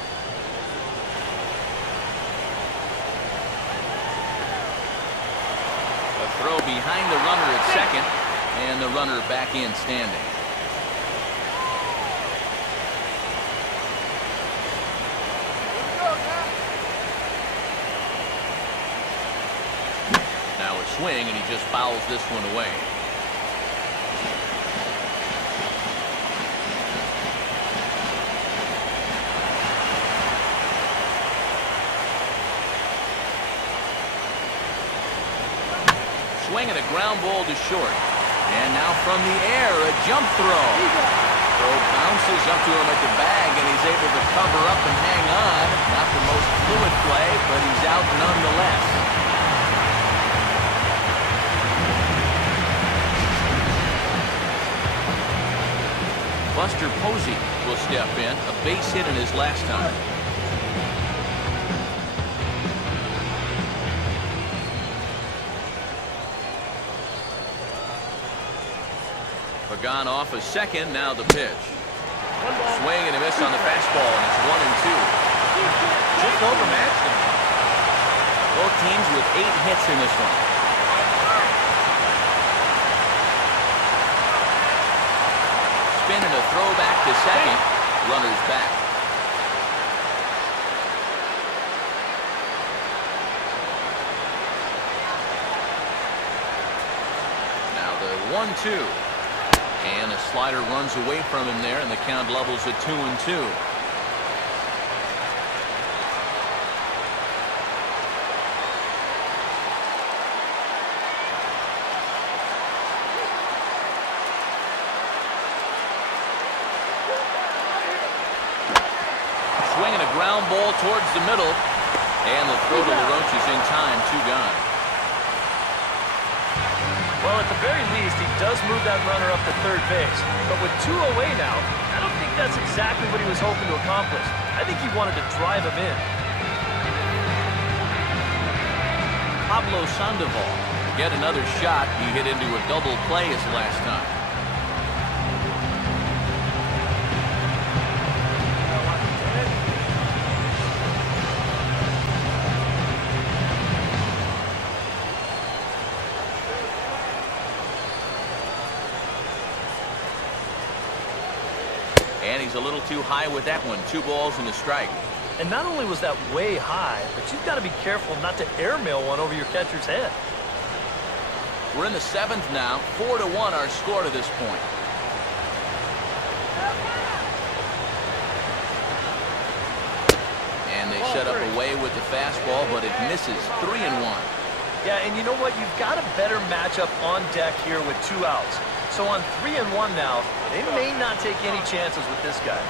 A throw behind the runner at second, and the runner back in standing. Now a swing, and he just fouls this one away. Swing and a ground ball to short. And now from the air, a jump throw. Throw bounces up to him at the bag, and he's able to cover up and hang on. Not the most fluid play, but he's out nonetheless. Buster Posey will step in, a base hit in his last time. Pagan off a second, now the pitch. Swing and a miss on the fastball, and it's 1-2. Just overmatched him. Both teams with 8 hits in this one. Spin and a throw back to second. Runners back. Now the 1-2. And a slider runs away from him there, and the count levels at 2-2. Swinging a ground ball towards the middle, and the throw to LaRoche is in time. 2 gone. Well, at the very least, he does move that runner up to third base. But with 2 away now, I don't think that's exactly what he was hoping to accomplish. I think he wanted to drive him in. Pablo Sandoval, get another shot. He hit into a double play his last time. And he's a little too high with that one. 2 balls and a strike. And not only was that way high, but you've got to be careful not to airmail one over your catcher's head. We're in the 7th now. 4-1 our score to this point. And they set up away with the fastball, but it misses. 3-1. Yeah, and you know what? You've got a better matchup on deck here with 2 outs. So on 3-1 now, they may not take any chances with this guy.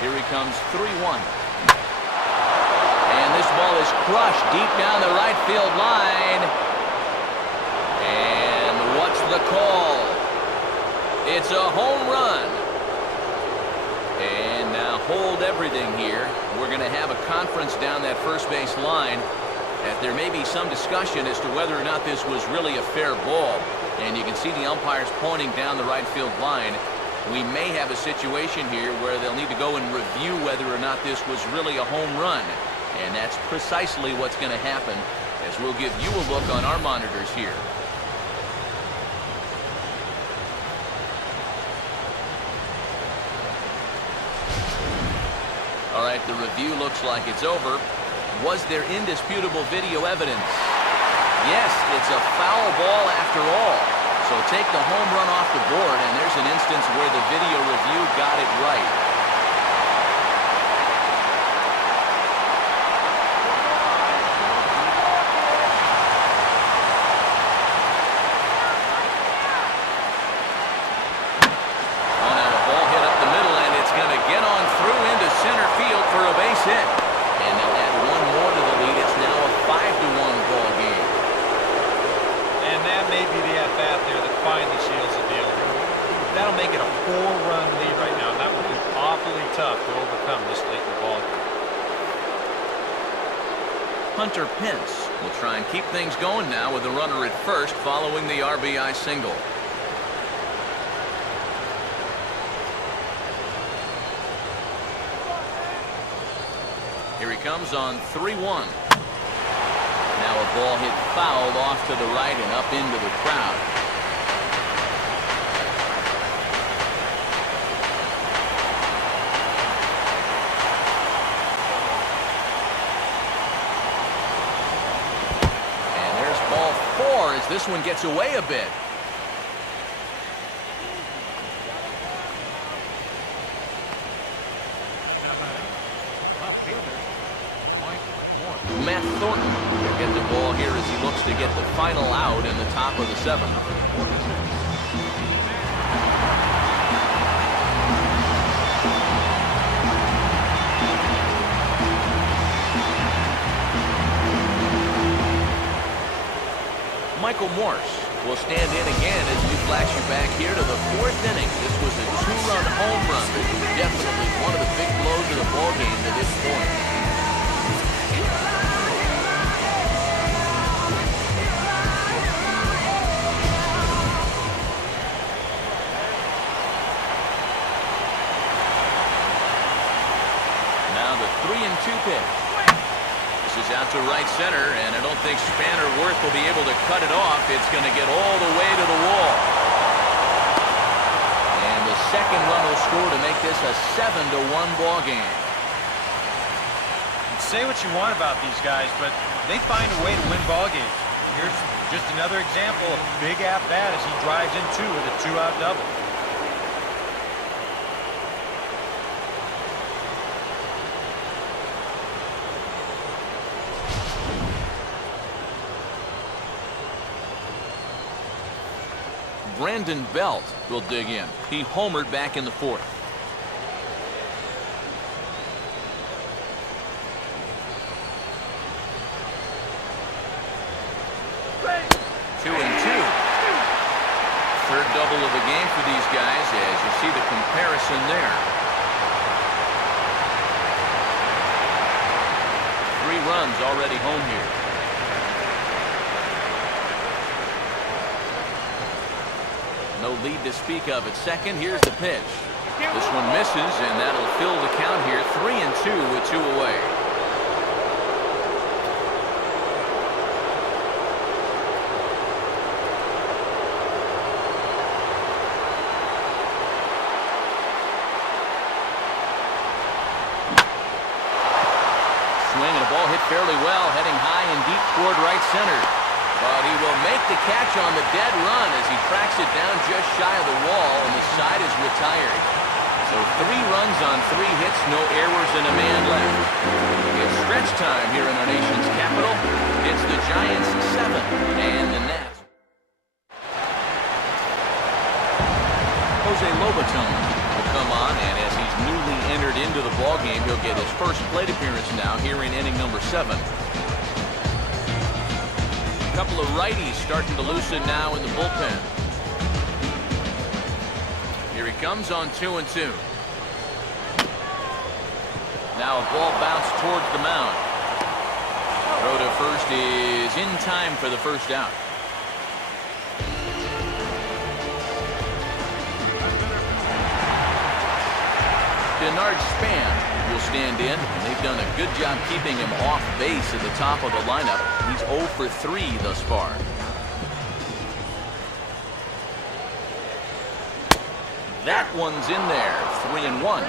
Here he comes, 3-1. And this ball is crushed deep down the right field line. And what's the call? It's a home run. And now hold everything here. We're going to have a conference down that first base line. That there may be some discussion as to whether or not this was really a fair ball. And you can see the umpires pointing down the right field line. We may have a situation here where they'll need to go and review whether or not this was really a home run. And that's precisely what's going to happen, as we'll give you a look on our monitors here. All right, the review looks like it's over. Was there indisputable video evidence? Yes, it's a foul ball after all. So take the home run off the board, and there's an instance where the video review got it right. Hit. And they'll add 1 more to the lead. It's now a 5-1 ball game. And that may be the at-bat there that finally seals the deal. That'll make it a 4-run lead right now, and that would be awfully tough to overcome this late in the ball game. Hunter Pence will try and keep things going now with a runner at first following the RBI single. Here he comes on 3-1. Now a ball hit fouled off to the right and up into the crowd. And there's ball 4 as this one gets away a bit. Matt Thornton will get the ball here as he looks to get the final out in the top of the 7th. Michael Morse will stand in again as we flash you back here to the 4th inning. This was a 2-run home run that was definitely one of the big blows of the ballgame to this point. Now the 3-2 pitch. This is out to right center, and I don't think Spanner-Worth will be able to cut it off. It's going to get all the way to the wall. And the second run will score to make this a 7-1 ball game. Say what you want about these guys, but they find a way to win ball games. Here's just another example of big at-bat as he drives in 2 with a 2-out double. Brandon Belt will dig in. He homered back in the 4th. Two and two. Third double of the game for these guys as you see the comparison there. 3 runs already home here. No lead to speak of at second. Here's the pitch. This one misses, and that'll fill the count here. 3-2 with 2 away. Swing and a ball hit fairly well, heading high and deep toward right center. But he will make the catch on the dead run as he tracks it down just shy of the wall, and the side is retired. So 3 runs on 3 hits, no errors, and a man left. It's stretch time here in our nation's capital. It's the Giants 7 and the Nats. Jose Lobaton will come on, and as he's newly entered into the ballgame, he'll get his first plate appearance now here in inning number 7. A couple of righties starting to loosen now in the bullpen. Here he comes on 2-2. Now a ball bounced towards the mound. Throw to first is in time for the first out. Denard Span will stand in, and they've done a good job keeping him off base at the top of the lineup. He's 0 for 3 thus far. That one's in there, 3-1.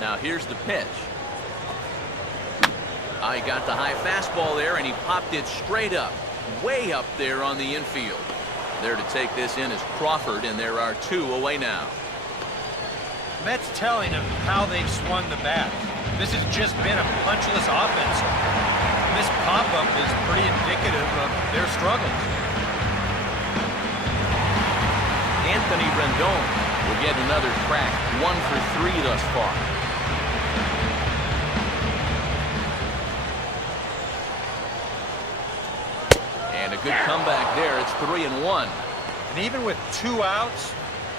Now here's the pitch. He got the high fastball there, and he popped it straight up, way up there on the infield. There to take this in is Crawford, and there are 2 away now. Mets telling him how they've swung the bat. This has just been a punchless offense. This pop-up is pretty indicative of their struggles. Anthony Rendon will get another crack, 1 for 3 thus far. And a good comeback there. It's 3-1. And even with 2 outs,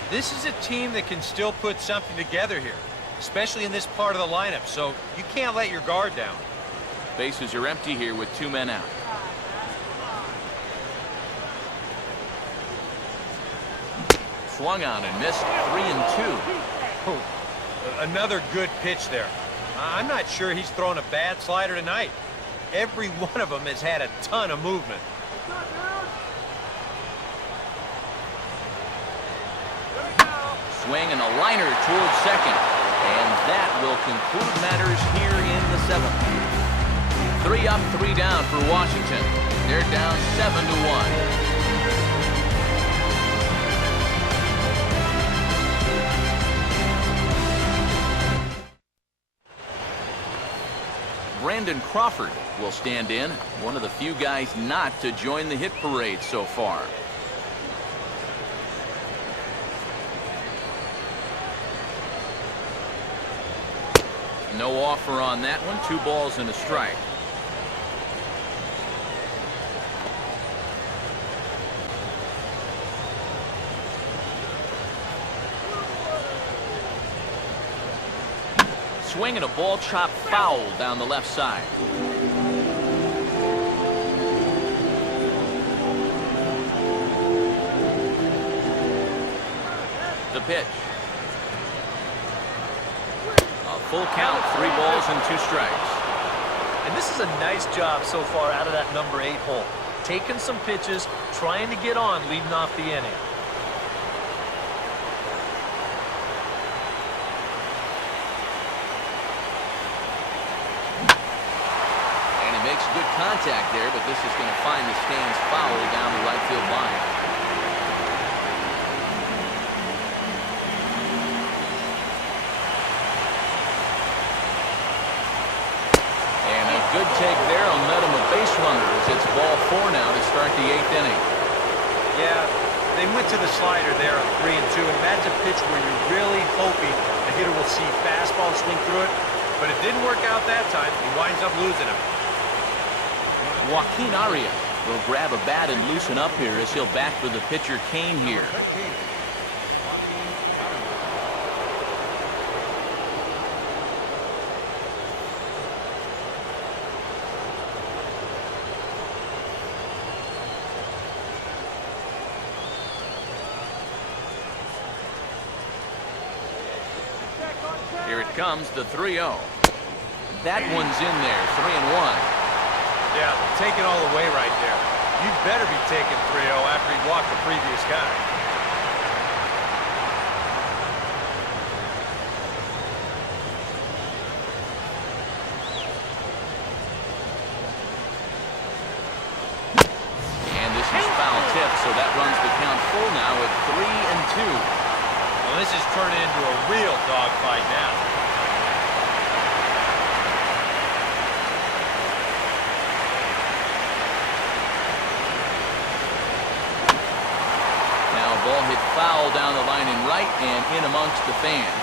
this is a team that can still put something together here, especially in this part of the lineup, so you can't let your guard down. Bases are empty here with 2 men out. Swung on and missed. 3-2. Oh, another good pitch there. I'm not sure he's thrown a bad slider tonight. Every one of them has had a ton of movement. Swing and a liner towards second. And that will conclude matters here in the 7th. 3 up, 3 down for Washington. They're down 7-1. Brandon Crawford will stand in, one of the few guys not to join the hit parade so far. No offer on that one. 2 balls and a strike. Swing and a ball chopped foul down the left side. The pitch. A full count, 3 balls and 2 strikes. And this is a nice job so far out of that number 8 hole. Taking some pitches, trying to get on, leading off the inning. Makes good contact there, but this is going to find the stands foul down the right field line. And a good take there on met him a base runner as it's ball 4 now to start the 8th inning. Yeah, they went to the slider there on 3 and 2, and that's a pitch where you're really hoping the hitter will see fastball swing through it, but it didn't work out that time. He winds up losing him. Joaquin Aria will grab a bat and loosen up here as he'll back for the pitcher Kane here. Here it comes, the 3-0. That one's in there, 3-1. Yeah, take it all away right there. You'd better be taking 3-0 after he walked the previous guy. And this is foul tip, so that runs the count full now at 3-2. Well, this is turning into a real dogfight now. Ball hit foul down the line in right and in amongst the fans.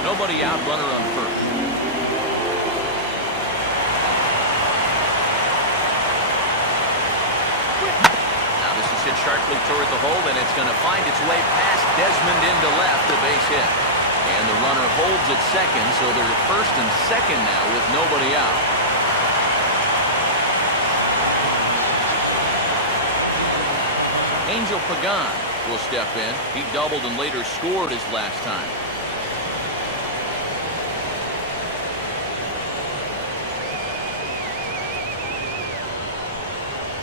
Nobody out, runner on first. Now this is hit sharply toward the hole, and it's going to find its way past Desmond into left, a base hit. And the runner holds at second, so they're at first and second now with nobody out. Angel Pagan will step in. He doubled and later scored his last time.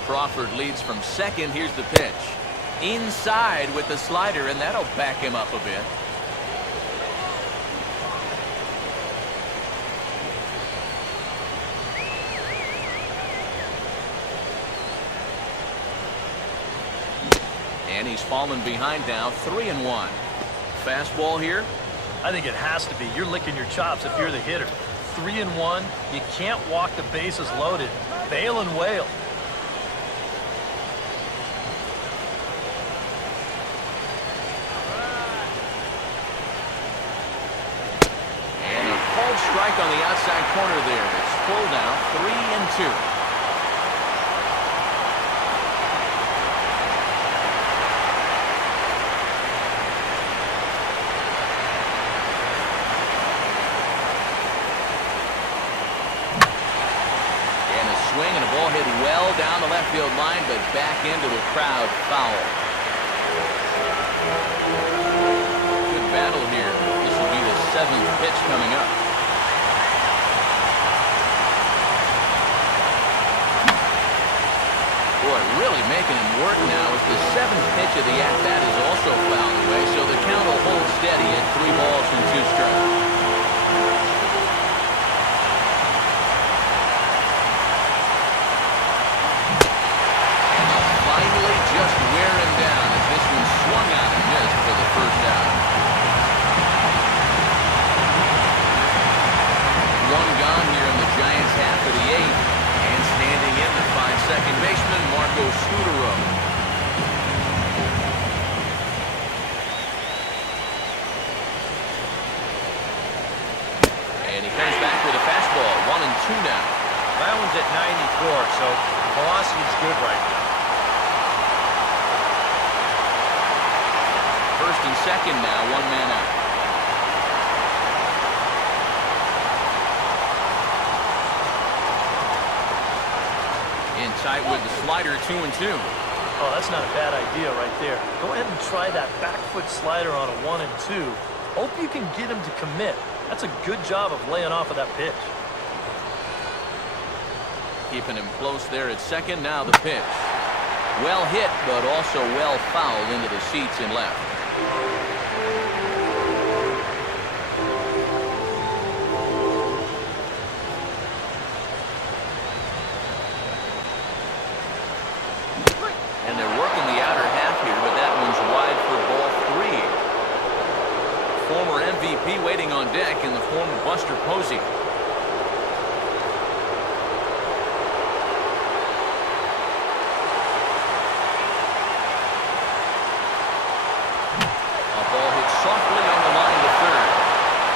Crawford leads from second. Here's the pitch. Inside with the slider, and that'll back him up a bit. And he's fallen behind now, 3-1. Fastball here. I think it has to be. You're licking your chops if you're the hitter. 3-1. You can't walk the bases loaded. Bail and wail. And a called strike on the outside corner there. It's full now, 3-2. Swing and a ball hit well down the left field line, but back into the crowd, foul. Good battle here. This will be the 7th pitch coming up. Boy, really making him work now as the 7th pitch of the at-bat is also fouled away, so the count will hold steady at 3 balls and 2 strikes. Just wear him down as this one swung out and missed for the first out. now. That one's at 94, so velocity's good right now. First and second now, one man out. In tight with the slider, 2-2. Oh, that's not a bad idea right there. Go ahead and try that back foot slider on a 1 and 2. Hope you can get him to commit. That's a good job of laying off of that pitch. Keeping him close there at second. Now the pitch. Well hit, but also well fouled into the seats and left. And they're working the outer half here, but that one's wide for ball 3. Former MVP waiting on deck in the form of Buster Posey. A ball hit softly on the line to third.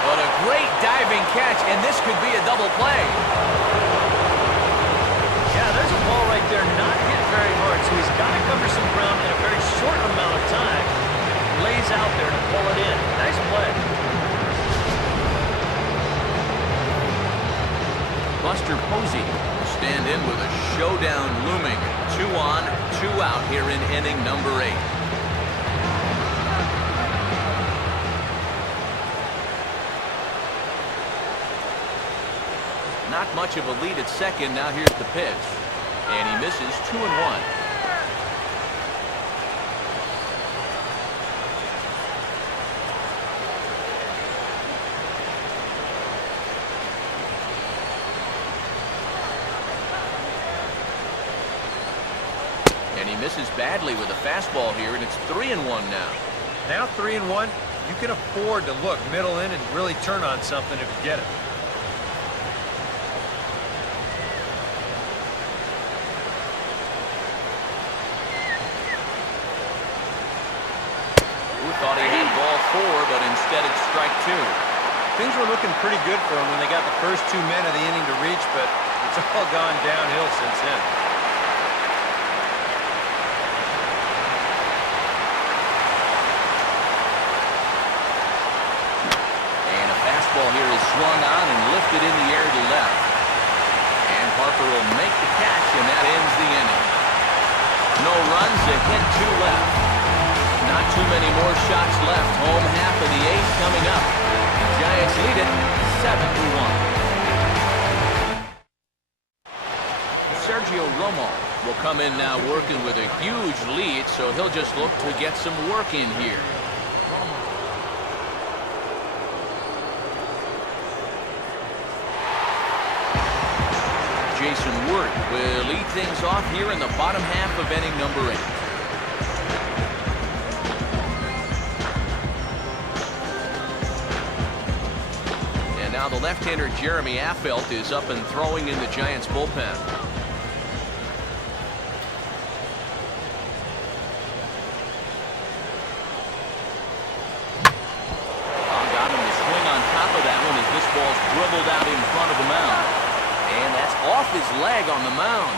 But a great diving catch, and this could be a double play. Yeah, there's a ball right there, not hit very hard, so he's got to cover some ground in a very short amount of time. Lays out there to pull it in. Nice play. Buster Posey will stand in with a showdown looming. 2 on, 2 out here in inning number 8. Not much of a lead at second. Now here's the pitch. And he misses 2-1. And he misses badly with a fastball here, and it's 3-1 now. Now 3-1, you can afford to look middle in and really turn on something if you get it. Thought he had ball 4, but instead it's strike 2. Things were looking pretty good for him when they got the first 2 men of the inning to reach, but it's all gone downhill since then. And a fastball here is swung on and lifted in the air to left. And Harper will make the catch, and that ends the inning. No runs, a hit, 2 left. Not too many more shots left. Home half of the 8th coming up. The Giants lead it 7-1. Sergio Romo will come in now working with a huge lead, so he'll just look to get some work in here. Jason Ward will lead things off here in the bottom half of inning number 8. Now the left-hander Jeremy Affeldt is up and throwing in the Giants bullpen. Got him to swing on top of that one as this ball's dribbled out in front of the mound. And that's off his leg on the mound.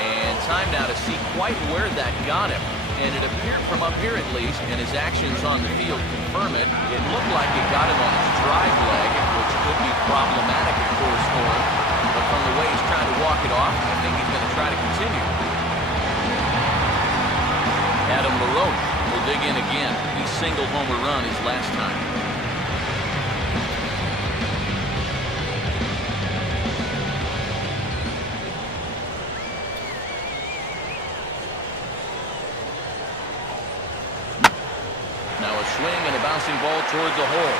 And time now to see quite where that got him. And it appeared from up here at least, and his actions on the field confirm it. It looked like it got him on his drive leg, which could be problematic, of course, for him. But from the way he's trying to walk it off, I think he's going to try to continue. Adam LaRoche will dig in again. He singled home a run his last time. Swing and a bouncing ball toward the hole.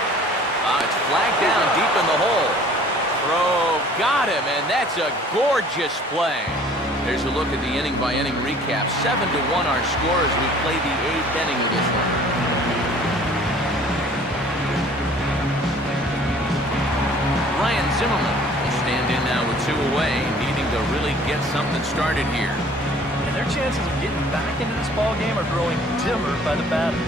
It's flagged down deep in the hole. Throw, got him, and that's a gorgeous play. There's a look at the inning-by-inning recap. 7-1 our score as we play the 8th inning of this one. Ryan Zimmerman will stand in now with 2 away, needing to really get something started here. And their chances of getting back into this ball game are growing dimmer by the batter.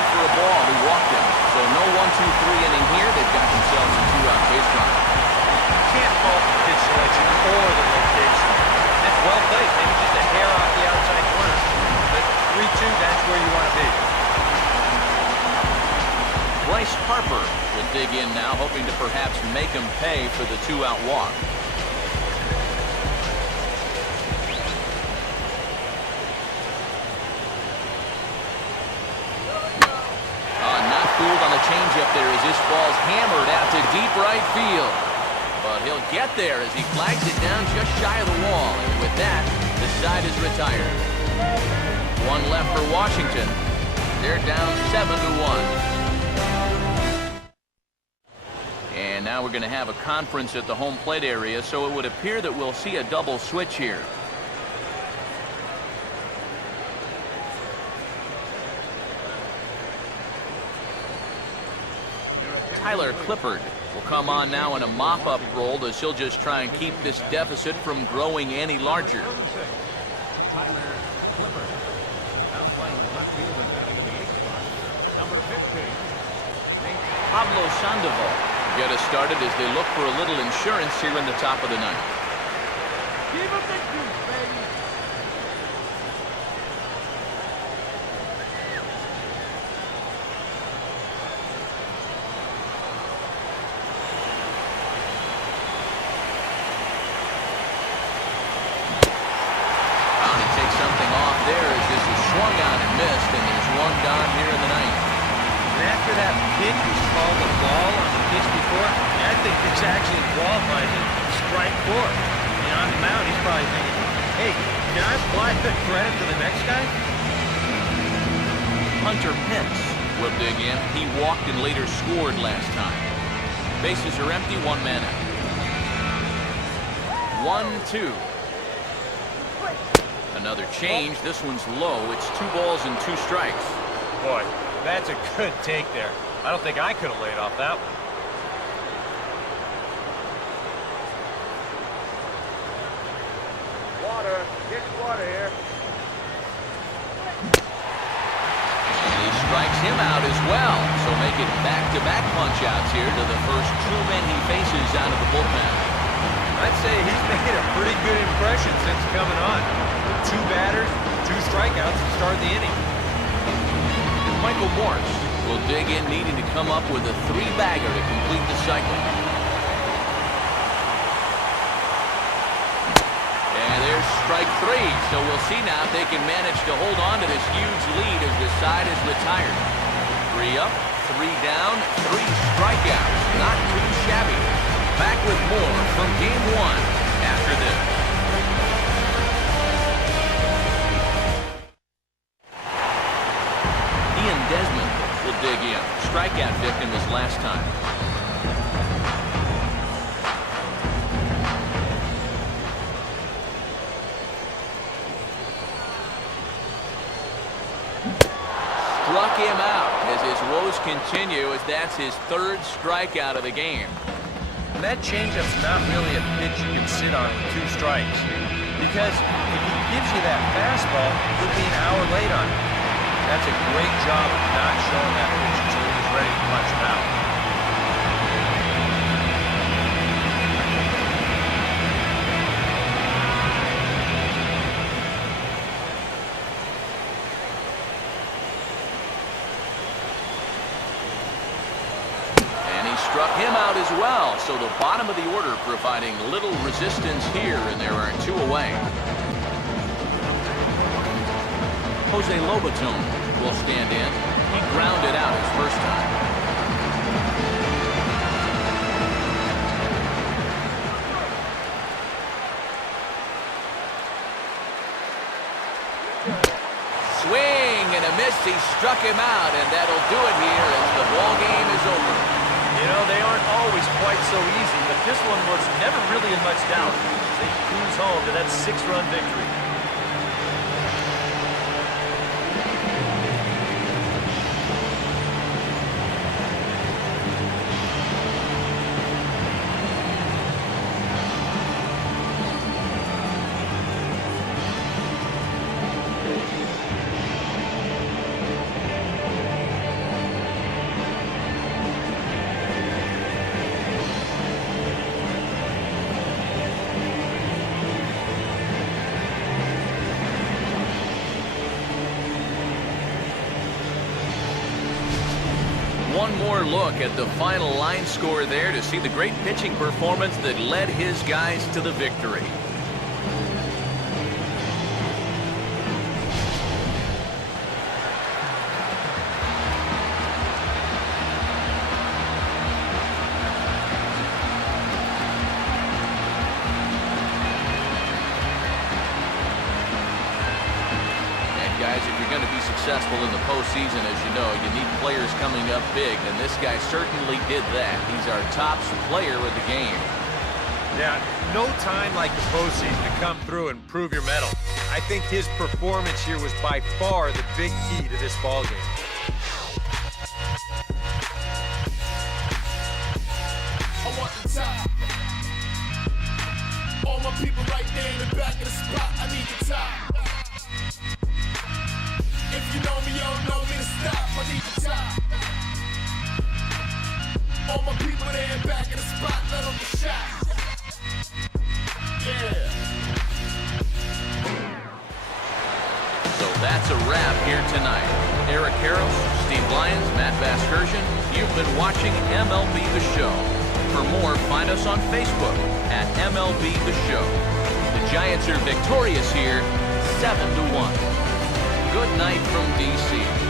tried for a ball. He walked him. So no 1-2-3 inning here. They've got themselves a 2-out base runner. Can't fault the pitch selection or the location. That's well played. Maybe just a hair off the outside corner. But 3-2, that's where you want to be. Bryce Harper will dig in now, hoping to perhaps make him pay for the 2-out walk. Not fooled on the changeup there as this ball's hammered out to deep right field. But he'll get there as he flags it down just shy of the wall. And with that, the side is retired. One left for Washington. They're down 7-1. And now we're going to have a conference at the home plate area, so it would appear that we'll see a double switch here. Tyler Clippard will come on now in a mop-up role as he'll just try and keep this deficit from growing any larger. Tyler Clippard, now playing left field and batting in the 8th spot. Number 15. Pablo Sandoval get us started as they look for a little insurance here in the top of the ninth. Give him the juice, baby. Bound to take something off there as this is swung on and missed, and there's one gone here in the ninth. And after that pitch was called a ball on the pitch before, I think it's actually qualified as strike 4. And on the mound, he's probably thinking, hey, can I apply the credit to the next guy? Hunter Pence will dig in. He walked and later scored last time. Bases are empty, one man out. 1-2. Another change. This one's low. It's 2 balls and 2 strikes. Boy, that's a good take there. I don't think I could have laid off that one. Water. Get water here. And he strikes him out as well. So make it back-to-back punch-outs here to the first 2 men he faces out of the bullpen. I'd say he's made a pretty good impression since coming on. 2 batters, 2 strikeouts to start the inning. Michael Morse will dig in, needing to come up with a 3-bagger to complete the cycle. And there's strike 3. So we'll see now if they can manage to hold on to this huge lead as the side is retired. 3 up, 3 down, 3 strikeouts. Not too shabby. Back with more from Game 1 after this. Ian Desmond will dig in. Strikeout victim as last time. Struck him out as his woes continue, as that's his 3rd strikeout of the game. And that changeup's not really a pitch you can sit on with 2 strikes. Because if he gives you that fastball, you'll be an hour late on it. That's a great job of not showing that pitch until he was ready to punch him out. And he struck him out as well. So the bottom of the order providing little resistance here, and there are 2 away. Jose Lobaton will stand in. He grounded out his first time. Swing and a miss. He struck him out, and that'll do it here as the ball game is over. You know, they aren't always quite so easy, but this one was never really in much doubt. They cruise home to that 6-run victory. One more look at the final line score there to see the great pitching performance that led his guys to the victory. Guys, if you're going to be successful in the postseason, as you know, you need players coming up big, and this guy certainly did that. He's our top player of the game. Yeah, no time like the postseason to come through and prove your mettle. I think his performance here was by far the big key to this ball game. I want the top. All my people right there in the back of the spot. I need the top. If you know me, you don't know me to stop. I need the top. All my people there in back of the spot, let them get shot. Yeah. So that's a wrap here tonight. Eric Carroll, Steve Lyons, Matt Vasgersian, you've been watching MLB The Show. For more, find us on Facebook at MLB The Show. The Giants are victorious here, 7-1. Good night from D.C.